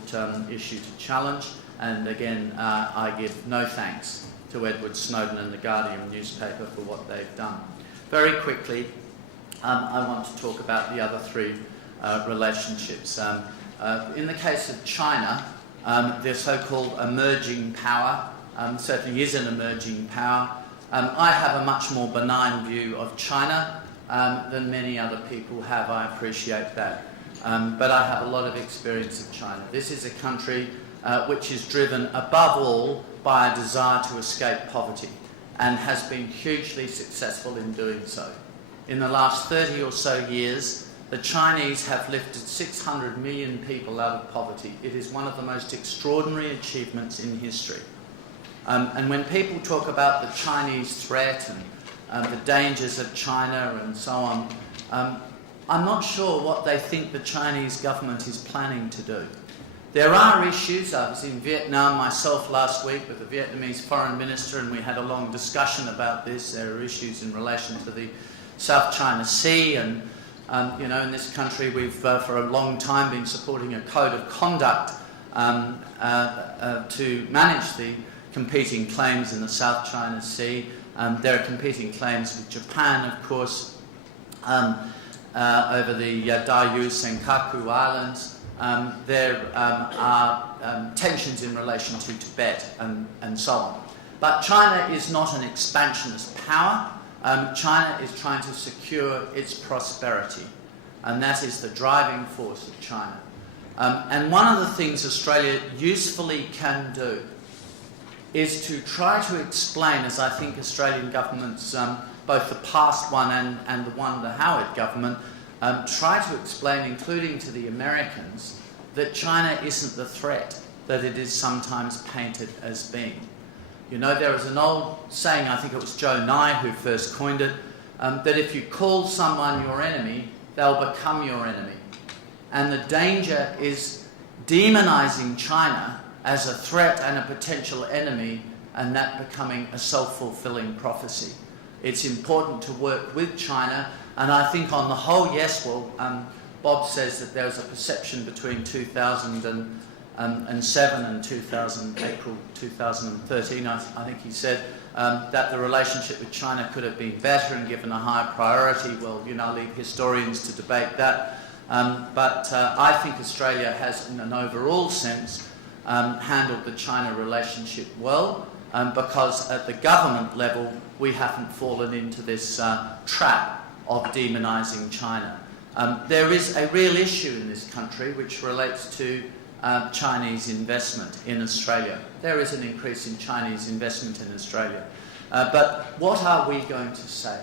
issue to challenge, and again, I give no thanks to Edward Snowden and the Guardian newspaper for what they've done. Very quickly, I want to talk about the other three relationships. In the case of China, the so-called emerging power certainly is an emerging power. I have a much more benign view of China than many other people have. I appreciate that. But I have a lot of experience of China. This is a country which is driven above all by a desire to escape poverty and has been hugely successful in doing so. In the last 30 or so years, the Chinese have lifted 600 million people out of poverty. It is one of the most extraordinary achievements in history. And when people talk about the Chinese threat and the dangers of China and so on, I'm not sure what they think the Chinese government is planning to do. There are issues. I was in Vietnam myself last week with the Vietnamese foreign minister, and we had a long discussion about this. There are issues in relation to the South China Sea, and you know, in this country we've for a long time been supporting a code of conduct to manage the competing claims in the South China Sea. There are competing claims with Japan, of course, over the Diaoyu Senkaku Islands. There are tensions in relation to Tibet and so on. But China is not an expansionist power. China is trying to secure its prosperity, and that is the driving force of China. And one of the things Australia usefully can do is to try to explain, as I think Australian governments, both the past one and the one, the Howard government, try to explain, including to the Americans, that China isn't the threat that it is sometimes painted as being. You know, there is an old saying, I think it was Joe Nye who first coined it, that if you call someone your enemy, they'll become your enemy. And the danger is demonising China as a threat and a potential enemy, and that becoming a self-fulfilling prophecy. It's important to work with China, and I think on the whole, yes, well, Bob says that there was a perception between 2007 and April 2013, I think he said, that the relationship with China could have been better and given a higher priority. Well, you know, I'll leave historians to debate that. But I think Australia has, in an overall sense, handled the China relationship well, because at the government level, we haven't fallen into this trap of demonising China. There is a real issue in this country which relates to Chinese investment in Australia. There is an increase in Chinese investment in Australia. But what are we going to say?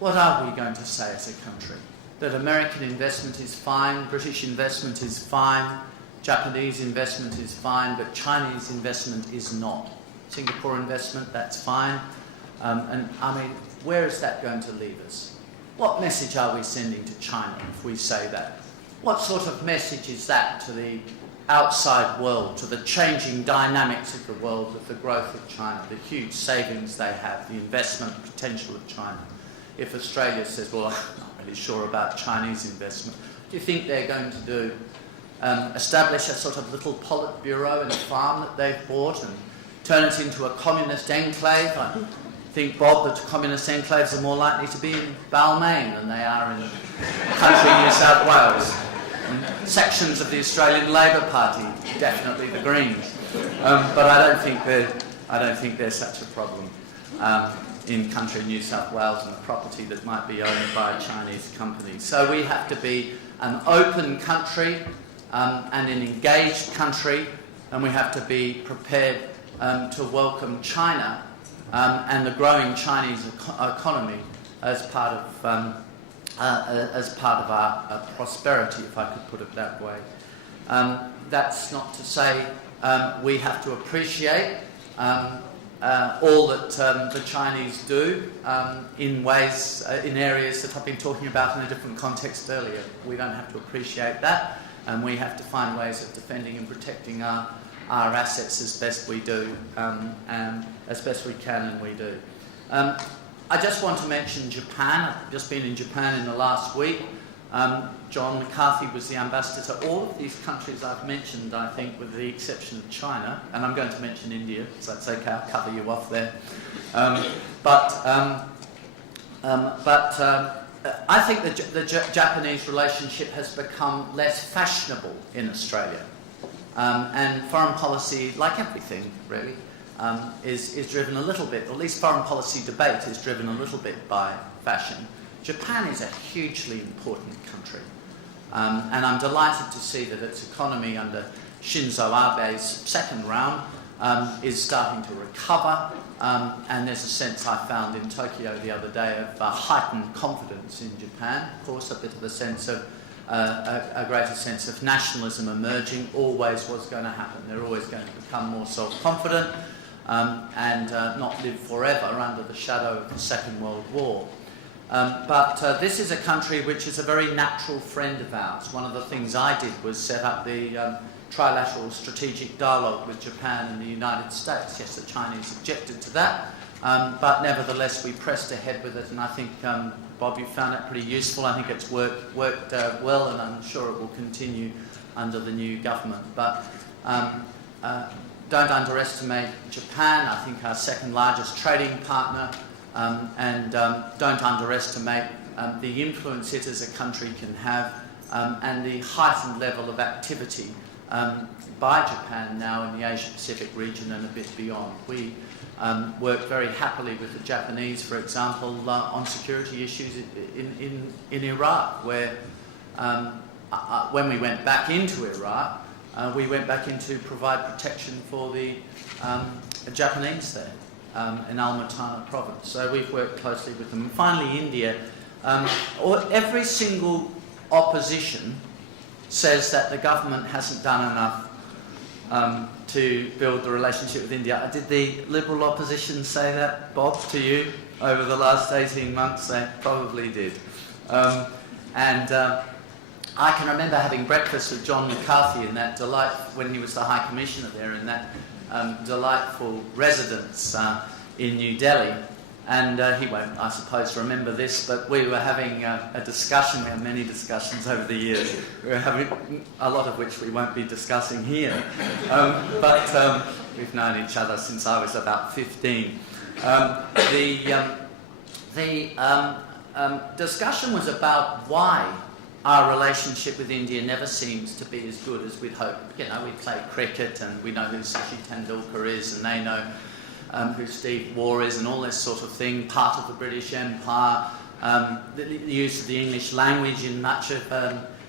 What are we going to say as a country? That American investment is fine, British investment is fine, Japanese investment is fine, but Chinese investment is not. Singapore investment, that's fine. And I mean, where is that going to leave us? What message are we sending to China if we say that? What sort of message is that to the outside world, to the changing dynamics of the world, with the growth of China, the huge savings they have, the investment potential of China? If Australia says, well, I'm not really sure about Chinese investment, do you think they're going to do establish a sort of little Politburo in a farm that they've bought and turn it into a communist enclave? I think, Bob, that communist enclaves are more likely to be in Balmain than they are in country New South Wales. And sections of the Australian Labor Party, definitely the Greens. But I don't think there's such a problem in country New South Wales and the property that might be owned by a Chinese company. So we have to be an open country and an engaged country, and we have to be prepared to welcome China and the growing Chinese economy as part of our prosperity, if I could put it that way. That's not to say we have to appreciate all that the Chinese do in ways, in areas that I've been talking about in a different context earlier. We don't have to appreciate that, and we have to find ways of defending and protecting our assets as best we do, as best we can, and we do. I just want to mention Japan. I've just been in Japan in the last week. John McCarthy was the ambassador to all of these countries I've mentioned, I think, with the exception of China, and I'm going to mention India, so that's okay, I'll cover you off there. I think the Japanese relationship has become less fashionable in Australia. And foreign policy, like everything really, is driven a little bit, or at least foreign policy debate is driven a little bit by fashion. Japan is a hugely important country, and I'm delighted to see that its economy under Shinzo Abe's second round is starting to recover, and there's a sense I found in Tokyo the other day of heightened confidence in Japan. Of course, a bit of a sense of a greater sense of nationalism emerging. Always was going to happen. They're always going to become more self-confident and not live forever under the shadow of the Second World War. But this is a country which is a very natural friend of ours. One of the things I did was set up the trilateral strategic dialogue with Japan and the United States. Yes, the Chinese objected to that, but nevertheless we pressed ahead with it, and I think, Bob, you found it pretty useful. I think it's worked well, and I'm sure it will continue under the new government. But don't underestimate Japan, I think our second largest trading partner, and don't underestimate the influence it as a country can have, and the heightened level of activity by Japan now in the Asia-Pacific region and a bit beyond. We work very happily with the Japanese, for example, on security issues in Iraq, where when we went back into Iraq, we went back in to provide protection for the Japanese there in Al-Matana province. So we've worked closely with them. And finally, India. Every single opposition says that the government hasn't done enough to build the relationship with India. Did the Liberal opposition say that, Bob, to you over the last 18 months? They probably did. I can remember having breakfast with John McCarthy in that when he was the High Commissioner there, in that delightful residence in New Delhi. And he won't, I suppose, remember this, but we were having a discussion. We had many discussions over the years. We were having a lot of which we won't be discussing here. But we've known each other since I was about 15. The discussion was about why our relationship with India never seems to be as good as we'd hoped. You know, we play cricket and we know who Sachin Tendulkar is, and they know who Steve Waugh is, and all this sort of thing, part of the British Empire, the use of the English language in much of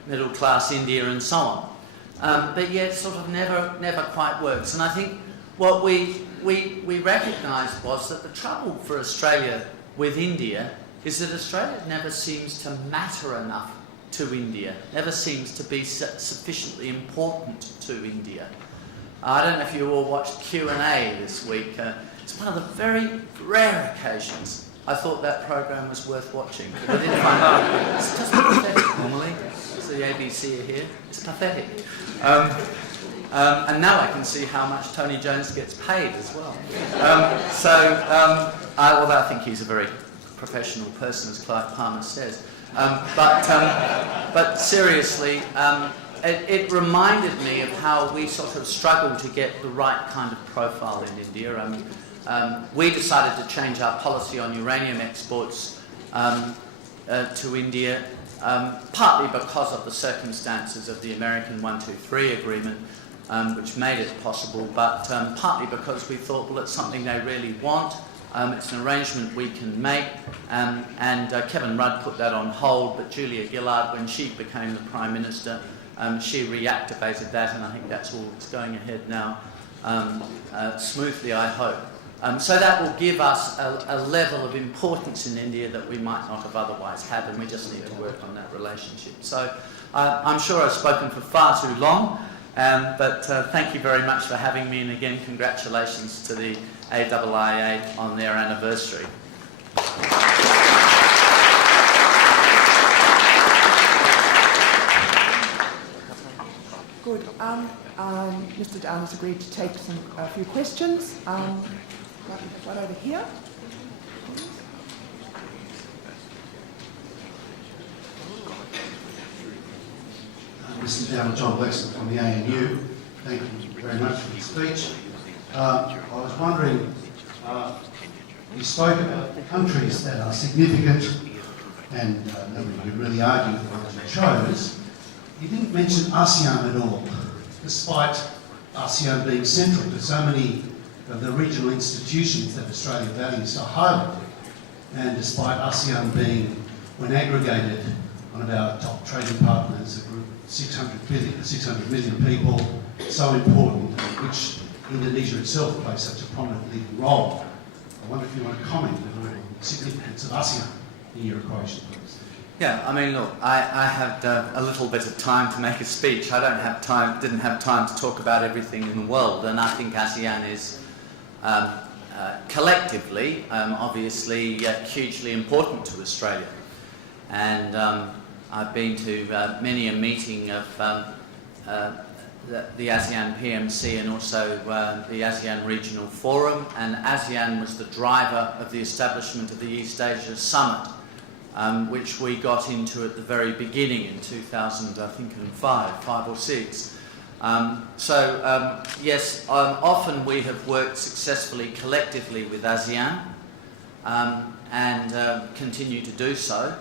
middle-class India and so on. But yet sort of never quite works. And I think what we recognised was that the trouble for Australia with India is that Australia never seems to matter enough to India, never seems to be sufficiently important to India. I don't know if you all watched Q&A this week. It's one of the very rare occasions I thought that program was worth watching. But I didn't find out. It's just pathetic normally. So the ABC are here. It's pathetic. And now I can see how much Tony Jones gets paid as well. Although I think he's a very professional person, as Clive Palmer says. But seriously, it reminded me of how we sort of struggled to get the right kind of profile in India. We decided to change our policy on uranium exports to India, partly because of the circumstances of the American 123 agreement, which made it possible, but partly because we thought, well, it's something they really want. It's an arrangement we can make, and Kevin Rudd put that on hold, but Julia Gillard, when she became the Prime Minister, she reactivated that, and I think that's all that's going ahead now smoothly, I hope. So that will give us a level of importance in India that we might not have otherwise had, and we just need to work on that relationship. So I'm sure I've spoken for far too long, but thank you very much for having me, and again, congratulations to the AIIA on their anniversary. Good. Mr. Down has agreed to take a few questions. Right over here. Mr. Down, John Wesley from the ANU. Thank you very much for the speech. I was wondering, you spoke about the countries that are significant and nobody could really argue with the ones you chose. You didn't mention ASEAN at all, despite ASEAN being central to so many of the regional institutions that Australia values so highly, and despite ASEAN being, when aggregated, one of our top trading partners, a group of 600 million people, so important, which Indonesia itself plays such a prominent leading role. I wonder if you want to comment on the significance of ASEAN in your equation, please. Yeah, I mean, look, I had a little bit of time to make a speech. I didn't have time to talk about everything in the world, and I think ASEAN is collectively, obviously, hugely important to Australia. And I've been to many a meeting of the ASEAN PMC and also the ASEAN Regional Forum, and ASEAN was the driver of the establishment of the East Asia Summit, which we got into at the very beginning in 2005 or 6. Yes, often we have worked successfully collectively with ASEAN and continue to do so.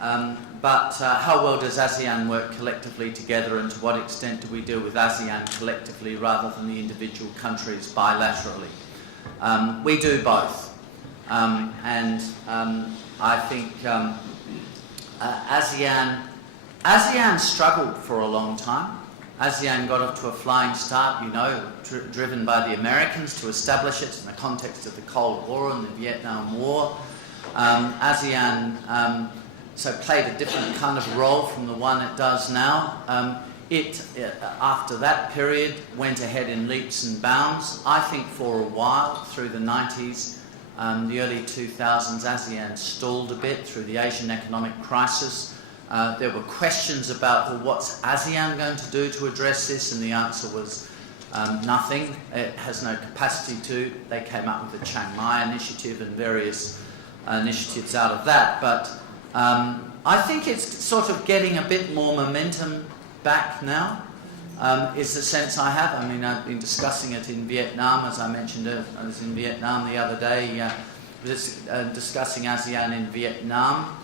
But how well does ASEAN work collectively together, and to what extent do we deal with ASEAN collectively rather than the individual countries bilaterally? We do both. I think ASEAN struggled for a long time. ASEAN got off to a flying start, driven by the Americans to establish it in the context of the Cold War and the Vietnam War. ASEAN played a different kind of role from the one it does now. After that period, went ahead in leaps and bounds. I think for a while, through the 90s, the early 2000s, ASEAN stalled a bit through the Asian economic crisis. There were questions about, well, what's ASEAN going to do to address this? And the answer was nothing. It has no capacity to. They came up with the Chiang Mai initiative and various initiatives out of that. But I think it's sort of getting a bit more momentum back now, is the sense I have. I mean, I've been discussing it in Vietnam, as I mentioned. I was in Vietnam the other day, discussing ASEAN in Vietnam,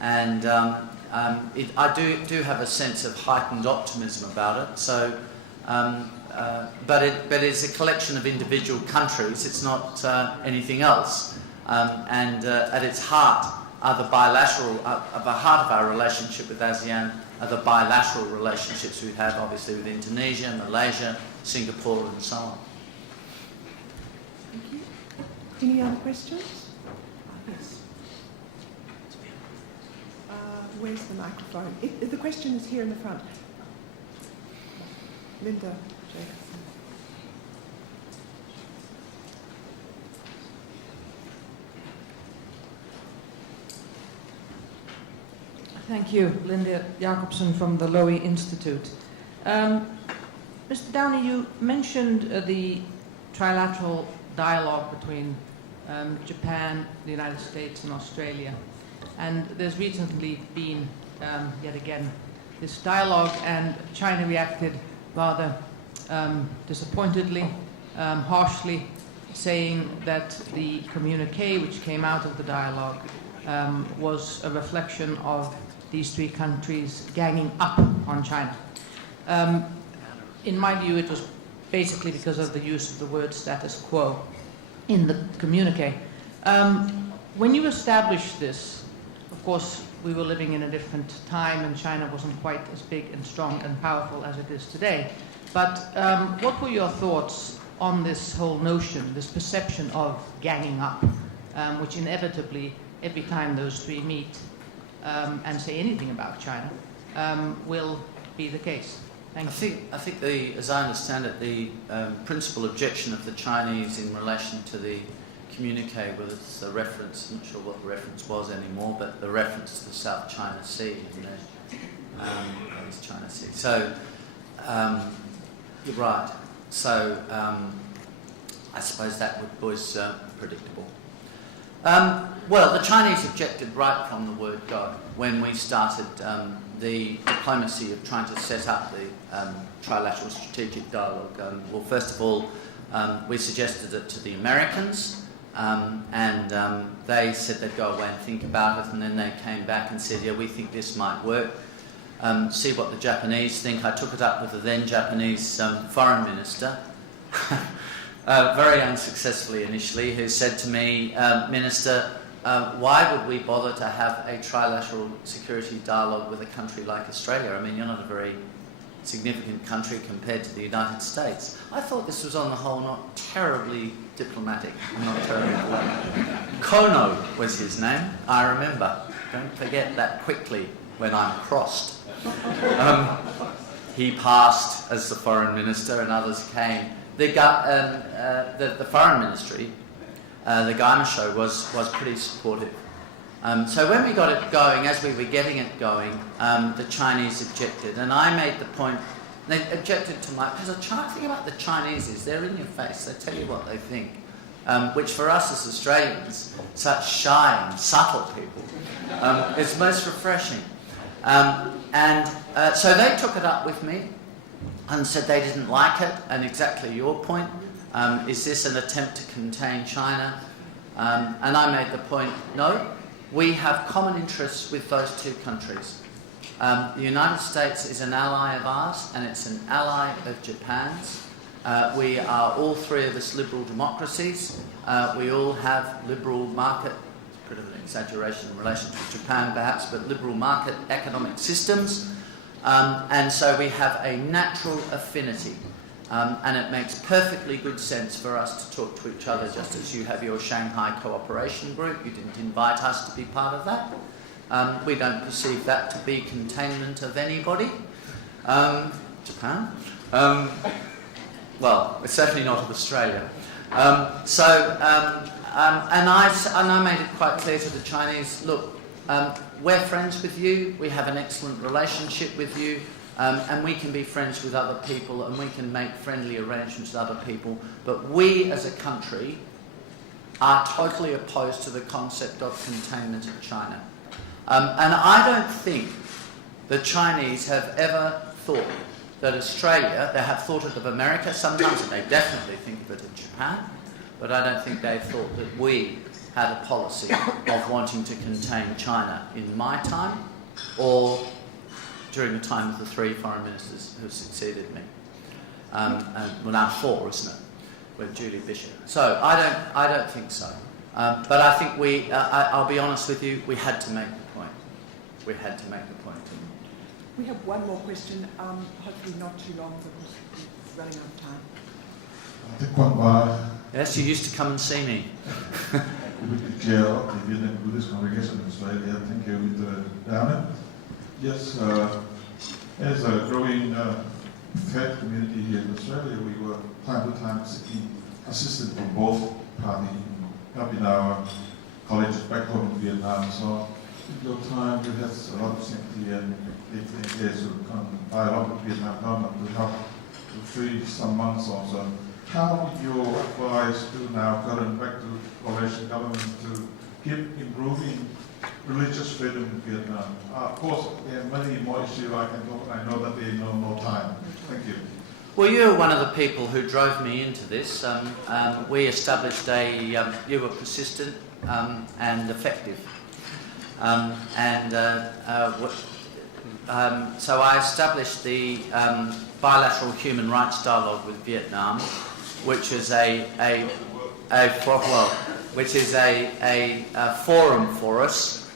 and I do have a sense of heightened optimism about it. So, but it's a collection of individual countries. It's not anything else. At its heart are the bilateral. At the heart of our relationship with ASEAN are the bilateral relationships we have, obviously, with Indonesia, Malaysia, Singapore, and so on. Thank you. Any other questions? Yes. Where's the microphone? The question is here in the front. Linda Jacobson. Thank you. Linda Jacobson from the Lowy Institute. Mr. Downey, you mentioned the trilateral dialogue between Japan, the United States and Australia. And there's recently been, yet again, this dialogue, and China reacted rather disappointedly, harshly, saying that the communique which came out of the dialogue was a reflection of these three countries ganging up on China. In my view, it was basically because of the use of the word status quo in the communique. When you established this, of course, we were living in a different time and China wasn't quite as big and strong and powerful as it is today. But what were your thoughts on this whole notion, this perception of ganging up, which inevitably, every time those three meet and say anything about China, will be the case? Thank you. I think as I understand it, the principal objection of the Chinese in relation to the communique was the reference, I'm not sure what the reference was anymore, but the reference to the South China Sea in the East China Sea. So, you're right. So, I suppose that was predictable. Well, the Chinese objected right from the word go when we started the diplomacy of trying to set up the trilateral strategic dialogue. Well, first of all, we suggested it to the Americans, and they said they'd go away and think about it, and then they came back and said, yeah, we think this might work. See what the Japanese think. I took it up with the then Japanese foreign minister, very unsuccessfully initially, who said to me, Minister, why would we bother to have a trilateral security dialogue with a country like Australia? I mean, you're not a very significant country compared to the United States. I thought this was on the whole not terribly diplomatic, not terribly polite. Kono was his name, I remember. Don't forget that quickly when I'm crossed. He passed as the foreign minister and others came. The foreign ministry, the Gaima show, was pretty supportive. So when we got it going, as we were getting it going, the Chinese objected, and I made the point. They objected to my, because the thing about the Chinese is they're in your face. They tell you what they think, which for us as Australians, such shy and subtle people, is most refreshing. So they took it up with me and said they didn't like it, and exactly your point, is this an attempt to contain China? And I made the point, no, we have common interests with those two countries. The United States is an ally of ours, and it's an ally of Japan's. We are all three of us liberal democracies. We all have liberal market, it's a bit of an exaggeration in relation to Japan perhaps, but liberal market economic systems. And so we have a natural affinity. And it makes perfectly good sense for us to talk to each other, just as you have your Shanghai Cooperation Group. You didn't invite us to be part of that. We don't perceive that to be containment of anybody. Japan. Well, it's certainly not of Australia. And I made it quite clear to the Chinese, look, we're friends with you, we have an excellent relationship with you, and we can be friends with other people, and we can make friendly arrangements with other people, but we as a country are totally opposed to the concept of containment of China. And I don't think the Chinese have ever thought that Australia, they have thought it of America sometimes, and they definitely think of it of Japan, but I don't think they thought that we had a policy of wanting to contain China in my time or during the time of the three foreign ministers who succeeded me. Well, now four, isn't it, with Julie Bishop. So I don't think so. But I think I'll be honest with you, we had to make the point. We had to make the point. We have one more question, hopefully not too long because we're running out of time. Yes, you used to come and see me. With the chair of the Vietnam Buddhist Congregation in Australia, thank you, Mr. Downer. Yes, as a growing FAIIA community here in Australia, we were time to time seeking assistance from both parties, helping our colleges back home in Vietnam and so on. in your time you had a lot of sympathy and engaged with dialogue with Vietnam government to help to free some monks also. How would you advise to now current back to coalition government to keep improving religious freedom in Vietnam? Of course, there are many more issues I can talk. I know that they know more time. Thank you. Well, you were one of the people who drove me into this. We established you were persistent and effective. So I established the bilateral human rights dialogue with Vietnam, which is a forum for us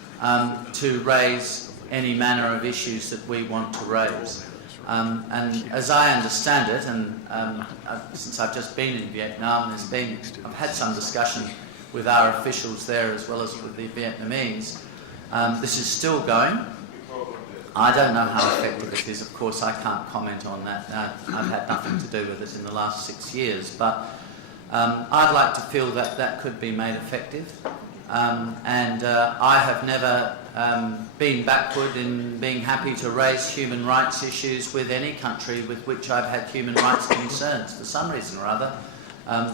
to raise any manner of issues that we want to raise. And as I understand it, and since I've just been in Vietnam, I've had some discussion with our officials there as well as with the Vietnamese. This is still going. I don't know how effective it is. Of course, I can't comment on that. I've had nothing to do with it in the last 6 years. But I'd like to feel that that could be made effective. I have never been backward in being happy to raise human rights issues with any country with which I've had human rights concerns. For some reason or other,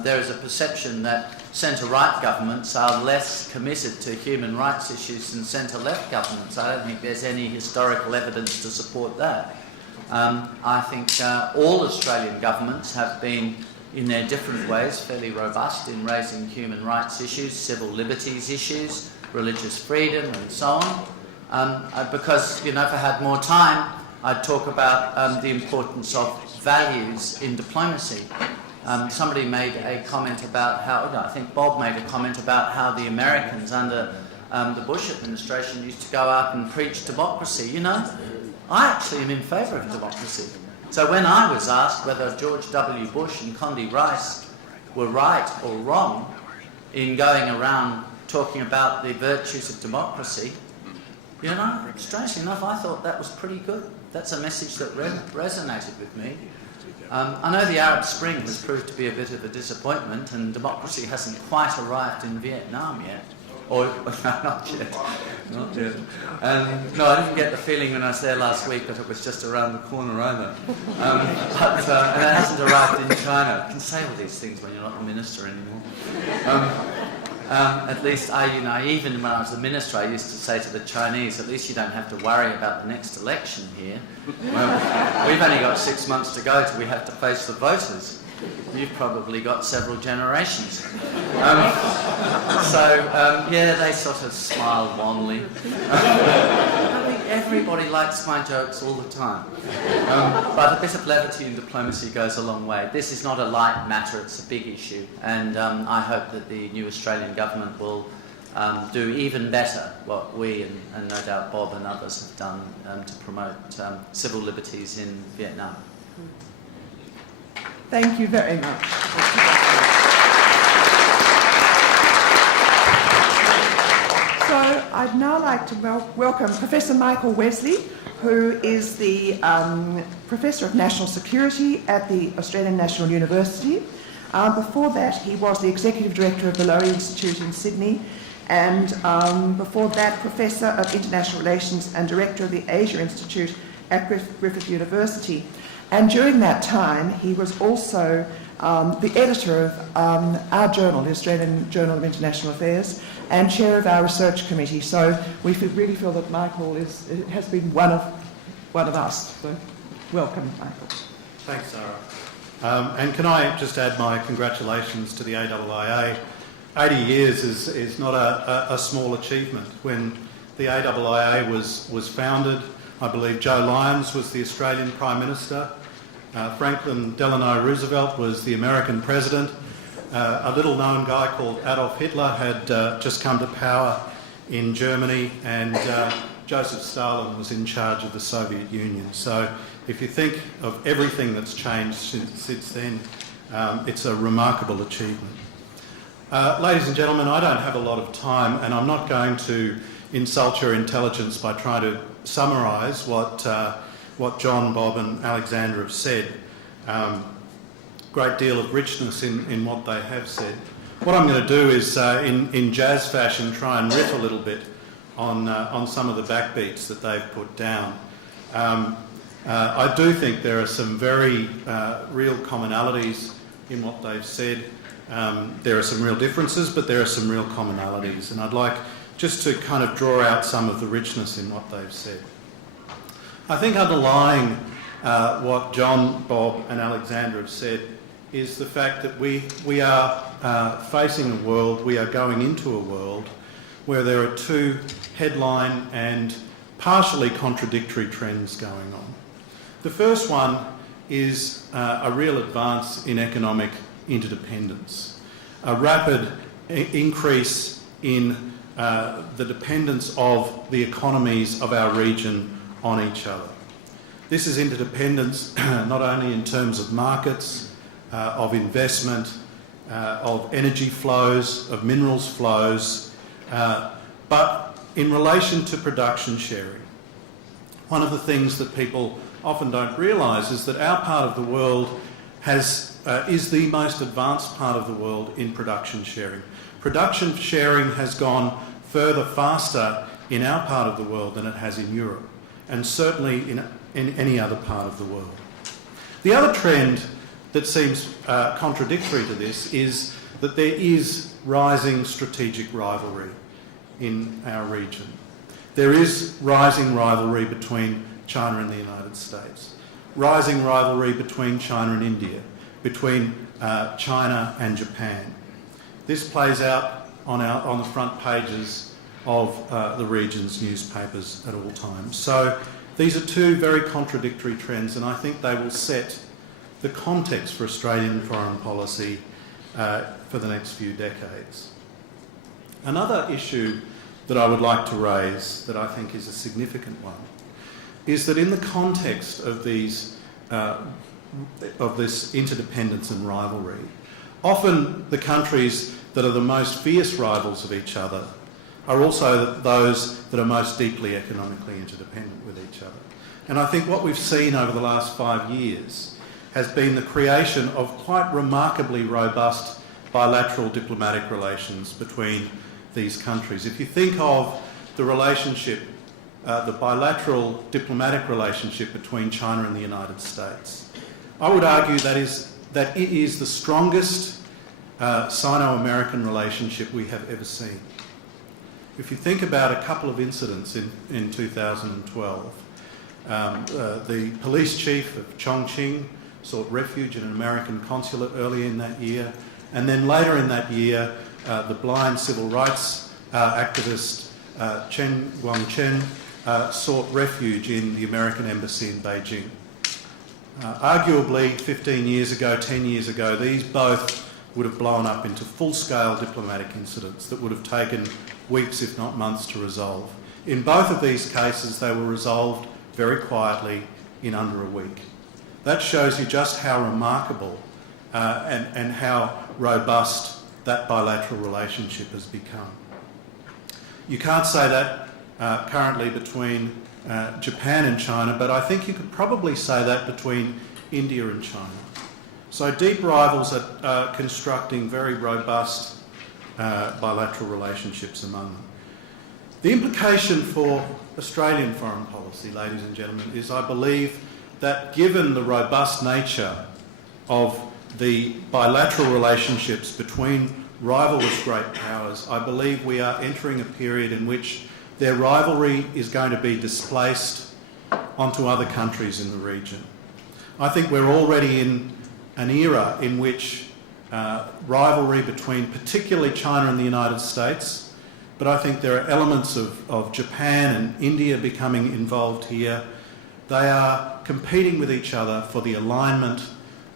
there is a perception that centre-right governments are less committed to human rights issues than centre-left governments. I don't think there's any historical evidence to support that. I think all Australian governments have been, in their different ways, fairly robust in raising human rights issues, civil liberties issues, religious freedom and so on. Because, if I had more time, I'd talk about the importance of values in diplomacy. Somebody made a comment about how, I think Bob made a comment about how the Americans under the Bush administration used to go out and preach democracy. I actually am in favour of democracy. So when I was asked whether George W. Bush and Condi Rice were right or wrong in going around talking about the virtues of democracy, strangely enough, I thought that was pretty good. That's a message that resonated with me. I know the Arab Spring has proved to be a bit of a disappointment, and democracy hasn't quite arrived in Vietnam yet. Or, not yet. Not yet. No, I didn't get the feeling when I was there last week that it was just around the corner either. And it hasn't arrived in China. You can say all these things when you're not a minister anymore. At least even when I was the minister, I used to say to the Chinese, at least you don't have to worry about the next election here. Well, we've only got 6 months to go till we have to face the voters. You've probably got several generations. They sort of smile wanly. I think everybody likes my jokes all the time. But a bit of levity in diplomacy goes a long way. This is not a light matter, it's a big issue. And I hope that the new Australian government will do even better what we and no doubt Bob and others have done to promote civil liberties in Vietnam. Thank you very much. So I'd now like to welcome Professor Michael Wesley, who is the Professor of National Security at the Australian National University. Before that, he was the Executive Director of the Lowy Institute in Sydney, and before that, Professor of International Relations and Director of the AIIA Institute at Griffith University. And during that time, he was also the editor of our journal, the Australian Journal of International Affairs, and chair of our research committee. So we really feel that Michael has been one of us. So welcome, Michael. Thanks, Zara. And can I just add my congratulations to the AIIA. 80 years is not a small achievement. When the AIIA was founded, I believe Joe Lyons was the Australian Prime Minister. Franklin Delano Roosevelt was the American President. A little-known guy called Adolf Hitler had just come to power in Germany, and Joseph Stalin was in charge of the Soviet Union. So if you think of everything that's changed since then, it's a remarkable achievement. Ladies and gentlemen, I don't have a lot of time, and I'm not going to insult your intelligence by trying to summarise what John, Bob and Alexander have said. Great deal of richness in what they have said. What I'm going to do is, in jazz fashion, try and riff a little bit on some of the backbeats that they've put down. I do think there are some very real commonalities in what they've said. There are some real differences, but there are some real commonalities, and I'd like just to kind of draw out some of the richness in what they've said. I think underlying what John, Bob and Alexander have said is the fact that we are facing a world, we are going into a world where there are two headline and partially contradictory trends going on. The first one is a real advance in economic interdependence, a rapid increase in the dependence of the economies of our region on each other. This is interdependence not only in terms of markets, of investment, of energy flows, of minerals flows, but in relation to production sharing. One of the things that people often don't realise is that our part of the world is the most advanced part of the world in production sharing. Production sharing has gone further, faster in our part of the world than it has in Europe, and certainly in any other part of the world. The other trend that seems contradictory to this is that there is rising strategic rivalry in our region. There is rising rivalry between China and the United States, rising rivalry between China and India, between China and Japan. This plays out on the front pages of the region's newspapers at all times. So these are two very contradictory trends, and I think they will set the context for Australian foreign policy for the next few decades. Another issue that I would like to raise that I think is a significant one is that in the context of these of this interdependence and rivalry, often the countries that are the most fierce rivals of each other are also those that are most deeply economically interdependent with each other. And I think what we've seen over the last 5 years has been the creation of quite remarkably robust bilateral diplomatic relations between these countries. If you think of the relationship, the bilateral diplomatic relationship between China and the United States, I would argue that it is the strongest Sino-American relationship we have ever seen. If you think about a couple of incidents in 2012, the police chief of Chongqing sought refuge in an American consulate early in that year, and then later in that year, the blind civil rights activist Chen Guangchen sought refuge in the American embassy in Beijing. Arguably, 15 years ago, 10 years ago, these both would have blown up into full-scale diplomatic incidents that would have taken weeks, if not months, to resolve. In both of these cases, they were resolved very quietly in under a week. That shows you just how remarkable and how robust that bilateral relationship has become. You can't say that currently between Japan and China, but I think you could probably say that between India and China. So deep rivals are constructing very robust bilateral relationships among them. The implication for Australian foreign policy, ladies and gentlemen, is I believe that given the robust nature of the bilateral relationships between rivalrous great powers, I believe we are entering a period in which their rivalry is going to be displaced onto other countries in the region. I think we're already in an era in which rivalry between particularly China and the United States, but I think there are elements of Japan and India becoming involved here. They are competing with each other for the alignment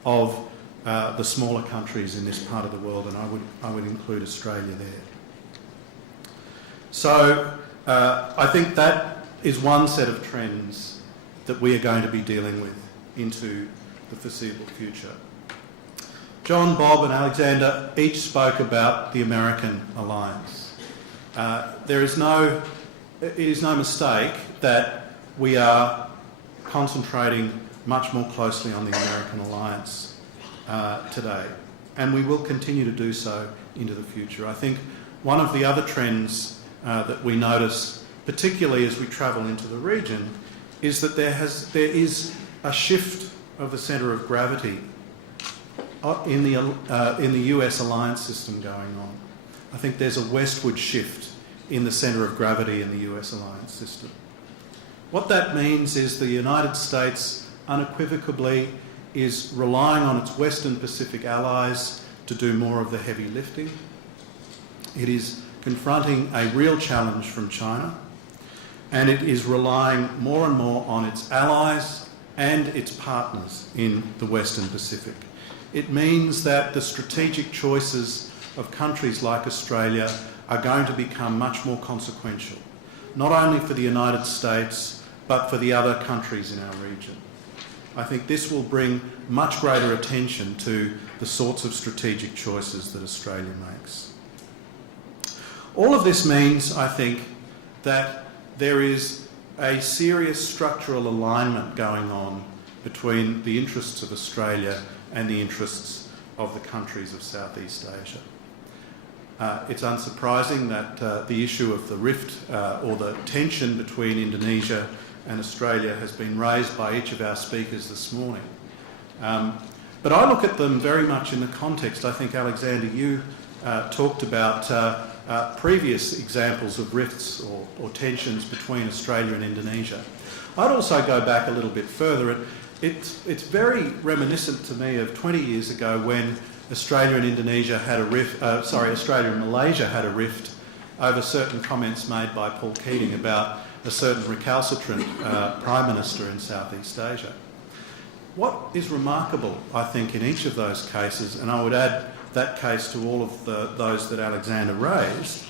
of the smaller countries in this part of the world, and I would include Australia there. So I think that is one set of trends that we are going to be dealing with into the foreseeable future. John, Bob and Alexander each spoke about the American alliance. It is no mistake that we are concentrating much more closely on the American alliance today, and we will continue to do so into the future. I think one of the other trends that we notice particularly as we travel into the region, is that there is a shift of the centre of gravity in the US alliance system going on. I think there's a westward shift in the centre of gravity in the US alliance system. What that means is the United States unequivocally is relying on its Western Pacific allies to do more of the heavy lifting. It is confronting a real challenge from China, and it is relying more and more on its allies and its partners in the Western Pacific. It means that the strategic choices of countries like Australia are going to become much more consequential, not only for the United States, but for the other countries in our region. I think this will bring much greater attention to the sorts of strategic choices that Australia makes. All of this means, I think, that there is a serious structural alignment going on between the interests of Australia and the interests of the countries of Southeast Asia. It's unsurprising that the issue of the rift or the tension between Indonesia and Australia has been raised by each of our speakers this morning. But I look at them very much in the context. I think, Alexander, you talked about previous examples of rifts or tensions between Australia and Indonesia. I'd also go back a little bit further. It's very reminiscent to me of 20 years ago when Australia and Indonesia had a rift, Australia and Malaysia had a rift over certain comments made by Paul Keating about a certain recalcitrant Prime Minister in Southeast Asia. What is remarkable, I think, in each of those cases, and I would add that case to all of those that Alexander raised,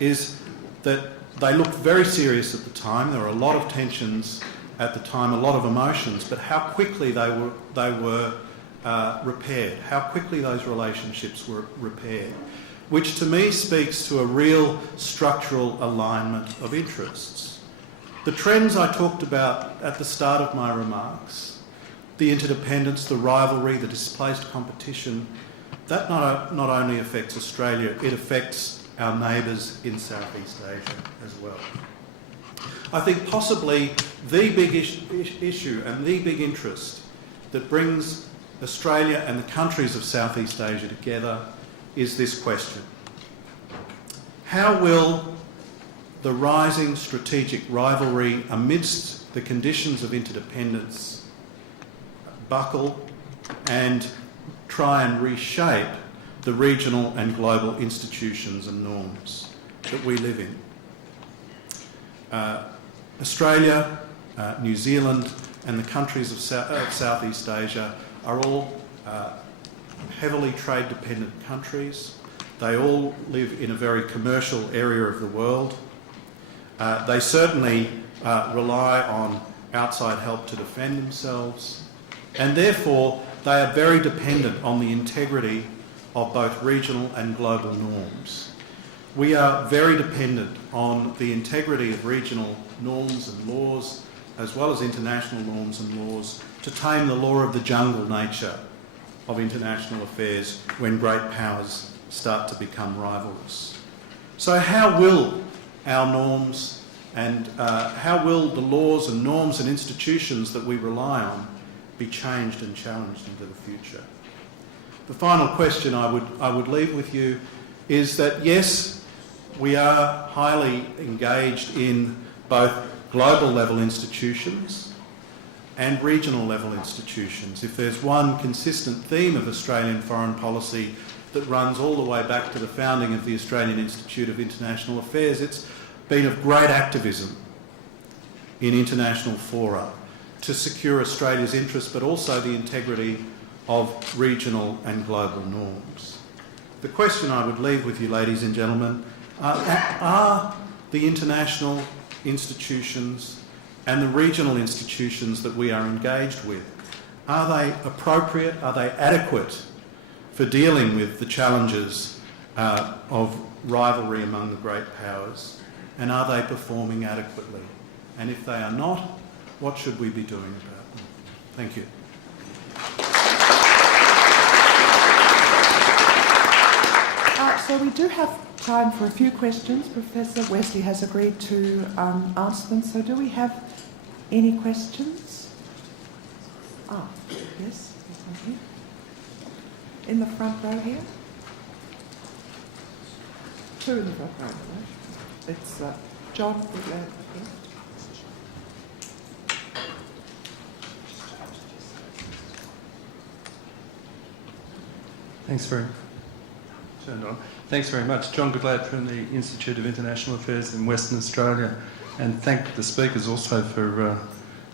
is that they looked very serious at the time. There were a lot of tensions at the time, a lot of emotions, but how quickly they were repaired, how quickly those relationships were repaired, which to me speaks to a real structural alignment of interests. The trends I talked about at the start of my remarks, the interdependence, the rivalry, the displaced competition, that not only affects Australia, it affects our neighbours in Southeast Asia as well. I think possibly the big issue and the big interest that brings Australia and the countries of Southeast Asia together is this question. How will the rising strategic rivalry amidst the conditions of interdependence buckle and try and reshape the regional and global institutions and norms that we live in? Australia, New Zealand and the countries of Southeast Asia are all heavily trade-dependent countries. They all live in a very commercial area of the world. They certainly rely on outside help to defend themselves, and therefore they are very dependent on the integrity of both regional and global norms. We are very dependent on the integrity of regional norms and laws, as well as international norms and laws, to tame the law of the jungle nature of international affairs when great powers start to become rivals. So how will our norms and how will the laws and norms and institutions that we rely on be changed and challenged into the future? The final question I would leave with you is that yes, we are highly engaged in both global level institutions and regional level institutions. If there's one consistent theme of Australian foreign policy that runs all the way back to the founding of the Australian Institute of International Affairs, it's been of great activism in international fora to secure Australia's interests, but also the integrity of regional and global norms. The question I would leave with you, ladies and gentlemen, are the international institutions and the regional institutions that we are engaged with, are they appropriate, are they adequate for dealing with the challenges of rivalry among the great powers, and are they performing adequately? And if they are not, what should we be doing about them? Thank you. So So we do have time for a few questions. Professor Wesley has agreed to answer them. So do we have any questions? Ah, yes. There's one here. In the front row here. Two in the front row. Right? It's John. Thanks very much. John Goodlad from the Institute of International Affairs in Western Australia, and thank the speakers also for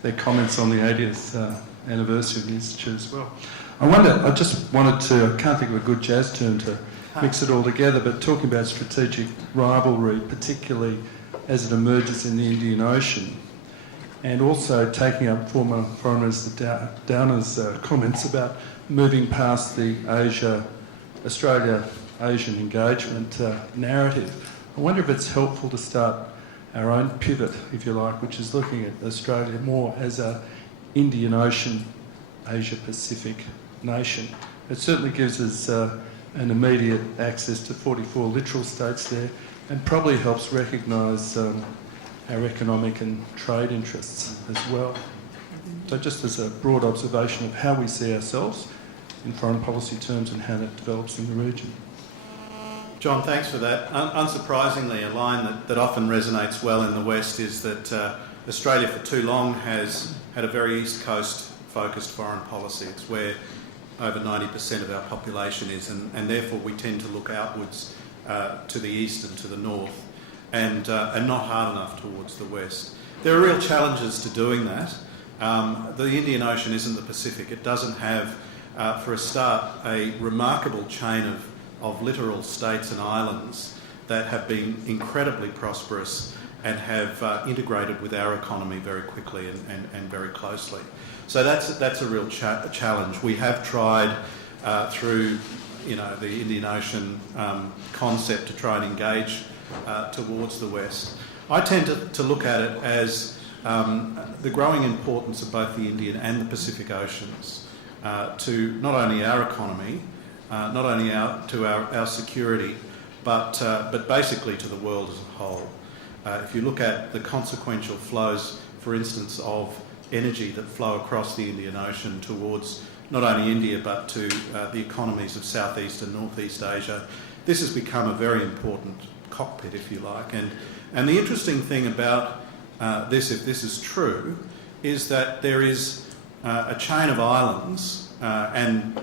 their comments on the 80th anniversary of the Institute as well. I just wanted to, I can't think of a good jazz term to mix it all together, but talking about strategic rivalry, particularly as it emerges in the Indian Ocean, and also taking up former Foreign Minister Downer's comments about moving past the Australia-Asian engagement narrative. I wonder if it's helpful to start our own pivot, if you like, which is looking at Australia more as an Indian Ocean, Asia-Pacific nation. It certainly gives us an immediate access to 44 littoral states there, and probably helps recognise our economic and trade interests as well. So just as a broad observation of how we see ourselves in foreign policy terms and how that develops in the region. John, thanks for that. Unsurprisingly, a line that often resonates well in the West is that Australia for too long has had a very East Coast focused foreign policy. It's where over 90% of our population is, and therefore we tend to look outwards to the east and to the north, and not hard enough towards the west. There are real challenges to doing that. The Indian Ocean isn't the Pacific. It doesn't have, for a start, a remarkable chain of littoral states and islands that have been incredibly prosperous and have integrated with our economy very quickly and very closely. So that's a real challenge. We have tried through the Indian Ocean concept to try and engage towards the West. I tend to look at it as the growing importance of both the Indian and the Pacific Oceans to not only our economy, not only our security, but basically to the world as a whole. If you look at the consequential flows, for instance, of energy that flow across the Indian Ocean towards not only India but to the economies of Southeast and Northeast Asia, this has become a very important cockpit, if you like. And the interesting thing about this, if this is true, is that there is a chain of islands and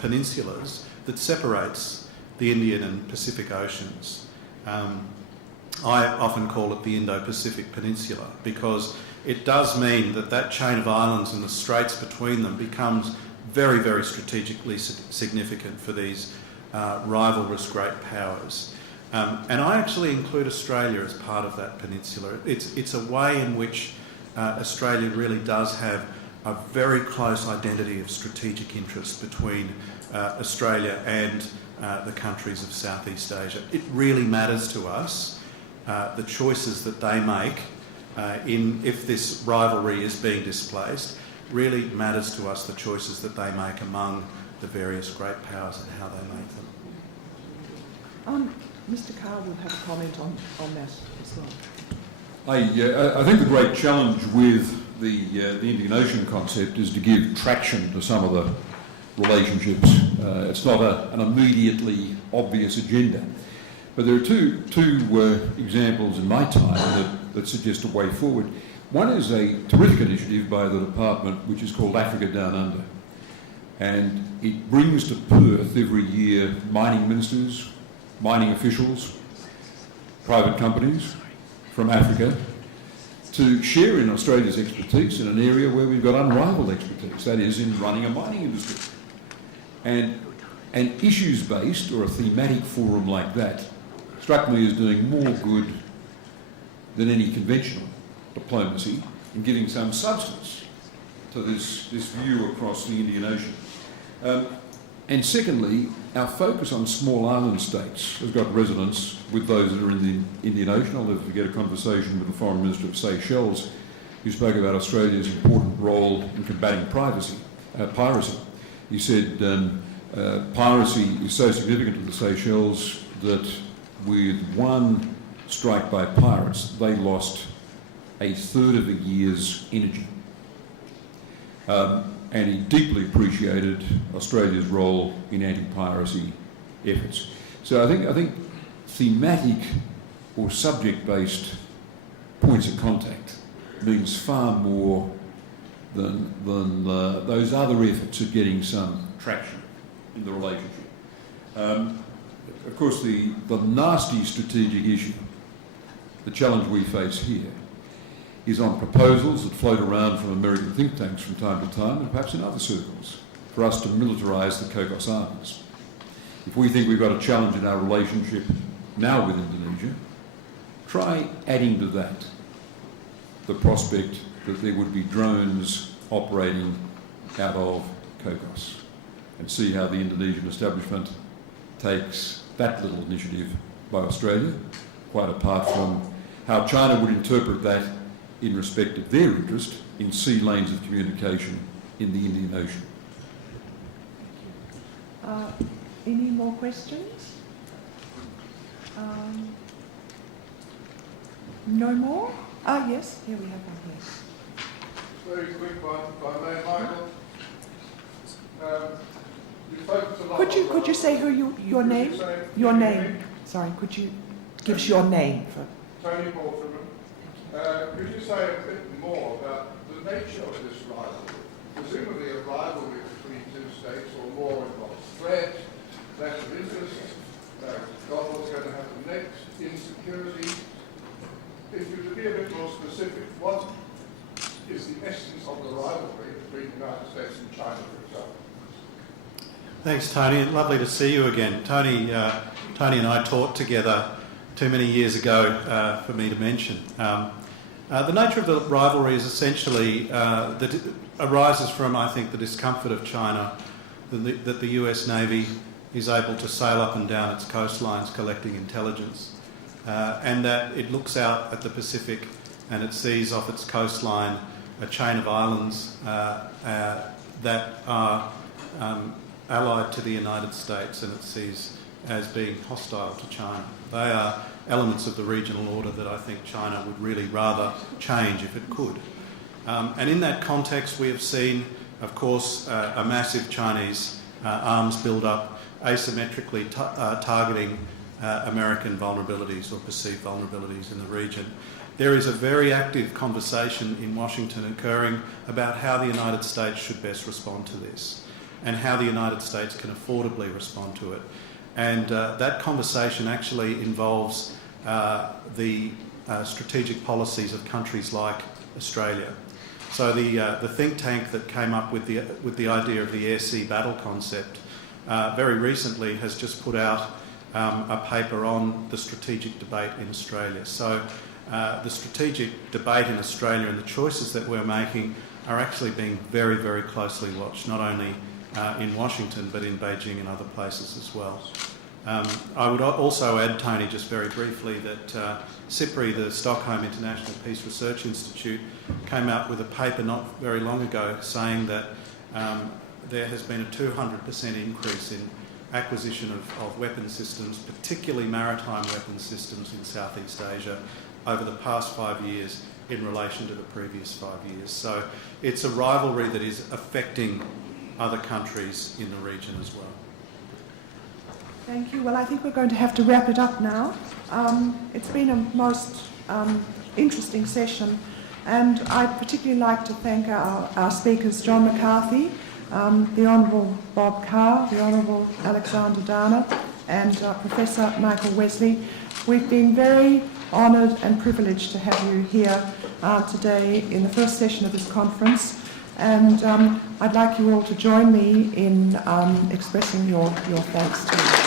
peninsulas that separates the Indian and Pacific Oceans. I often call it the Indo-Pacific Peninsula because it does mean that chain of islands and the straits between them becomes very, very strategically significant for these rivalrous great powers. And I actually include Australia as part of that peninsula. It's a way in which Australia really does have a very close identity of strategic interest between Australia and the countries of Southeast Asia. It really matters to us, the choices that they make if this rivalry is being displaced, really matters to us the choices that they make among the various great powers and how they make them. Mr. Carr will have a comment on that as well. I think the great challenge with the Indian Ocean concept is to give traction to some of the relationships. It's not an immediately obvious agenda. But there are two examples in my time that suggest a way forward. One is a terrific initiative by the department which is called Africa Down Under. And it brings to Perth every year mining ministers, mining officials, private companies from Africa to share in Australia's expertise in an area where we've got unrivaled expertise, that is in running a mining industry. And an issues-based or a thematic forum like that struck me as doing more good than any conventional diplomacy in giving some substance to this view across the Indian Ocean. And secondly, our focus on small island states has got resonance with those that are in the Indian Ocean. I'll never forget a conversation with the Foreign Minister of Seychelles who spoke about Australia's important role in combating piracy. He said piracy is so significant to the Seychelles that with one strike by pirates, they lost a third of a year's energy. And he deeply appreciated Australia's role in anti-piracy efforts. So I think thematic or subject-based points of contact means far more than those other efforts of getting some traction in the relationship. Of course, the nasty strategic issue, the challenge we face here, is on proposals that float around from American think tanks from time to time, and perhaps in other circles, for us to militarise the Cocos Islands. If we think we've got a challenge in our relationship now with Indonesia, try adding to that the prospect that there would be drones operating out of Cocos, and see how the Indonesian establishment takes that little initiative by Australia, quite apart from how China would interpret that in respect of their interest in sea lanes of communication in the Indian Ocean. Any more questions? No more? Yes, here we have one here. Very quick one, if I may, Michael. You focus a lot Could you say your name? Your name. Sorry, could you give us your name? Tony Balterman. Could you say a bit more about the nature of this rivalry? Presumably a rivalry between two states or more involves threat, lack of interest, God what's going to happen next, insecurity. If you could be a bit more specific, what is the essence of the rivalry between the United States and China, for example? Thanks, Tony. Lovely to see you again. Tony and I taught together too many years ago for me to mention. The nature of the rivalry is essentially that it arises from, I think, the discomfort of China that the US Navy is able to sail up and down its coastlines collecting intelligence, and that it looks out at the Pacific and it sees off its coastline a chain of islands that are allied to the United States, and it sees as being hostile to China. They are elements of the regional order that I think China would really rather change if it could. And in that context, we have seen, of course, a massive Chinese arms build-up asymmetrically targeting American vulnerabilities or perceived vulnerabilities in the region. There is a very active conversation in Washington occurring about how the United States should best respond to this and how the United States can affordably respond to it. And that conversation actually involves the strategic policies of countries like Australia. So the think tank that came up with the idea of the air-sea battle concept very recently has just put out a paper on the strategic debate in Australia. So the strategic debate in Australia and the choices that we're making are actually being very, very closely watched, not only in Washington but in Beijing and other places as well. I would also add, Tony, just very briefly, that SIPRI, the Stockholm International Peace Research Institute, came out with a paper not very long ago saying that there has been a 200% increase in acquisition of weapons systems, particularly maritime weapons systems in Southeast Asia, over the past 5 years in relation to the previous 5 years. So it's a rivalry that is affecting other countries in the region as well. Thank you. Well, I think we're going to have to wrap it up now. It's been a most interesting session, and I'd particularly like to thank our speakers, John McCarthy, the Honourable Bob Carr, the Honourable Alexander Dana, and Professor Michael Wesley. We've been very honoured and privileged to have you here today in the first session of this conference, and I'd like you all to join me in expressing your thanks to you.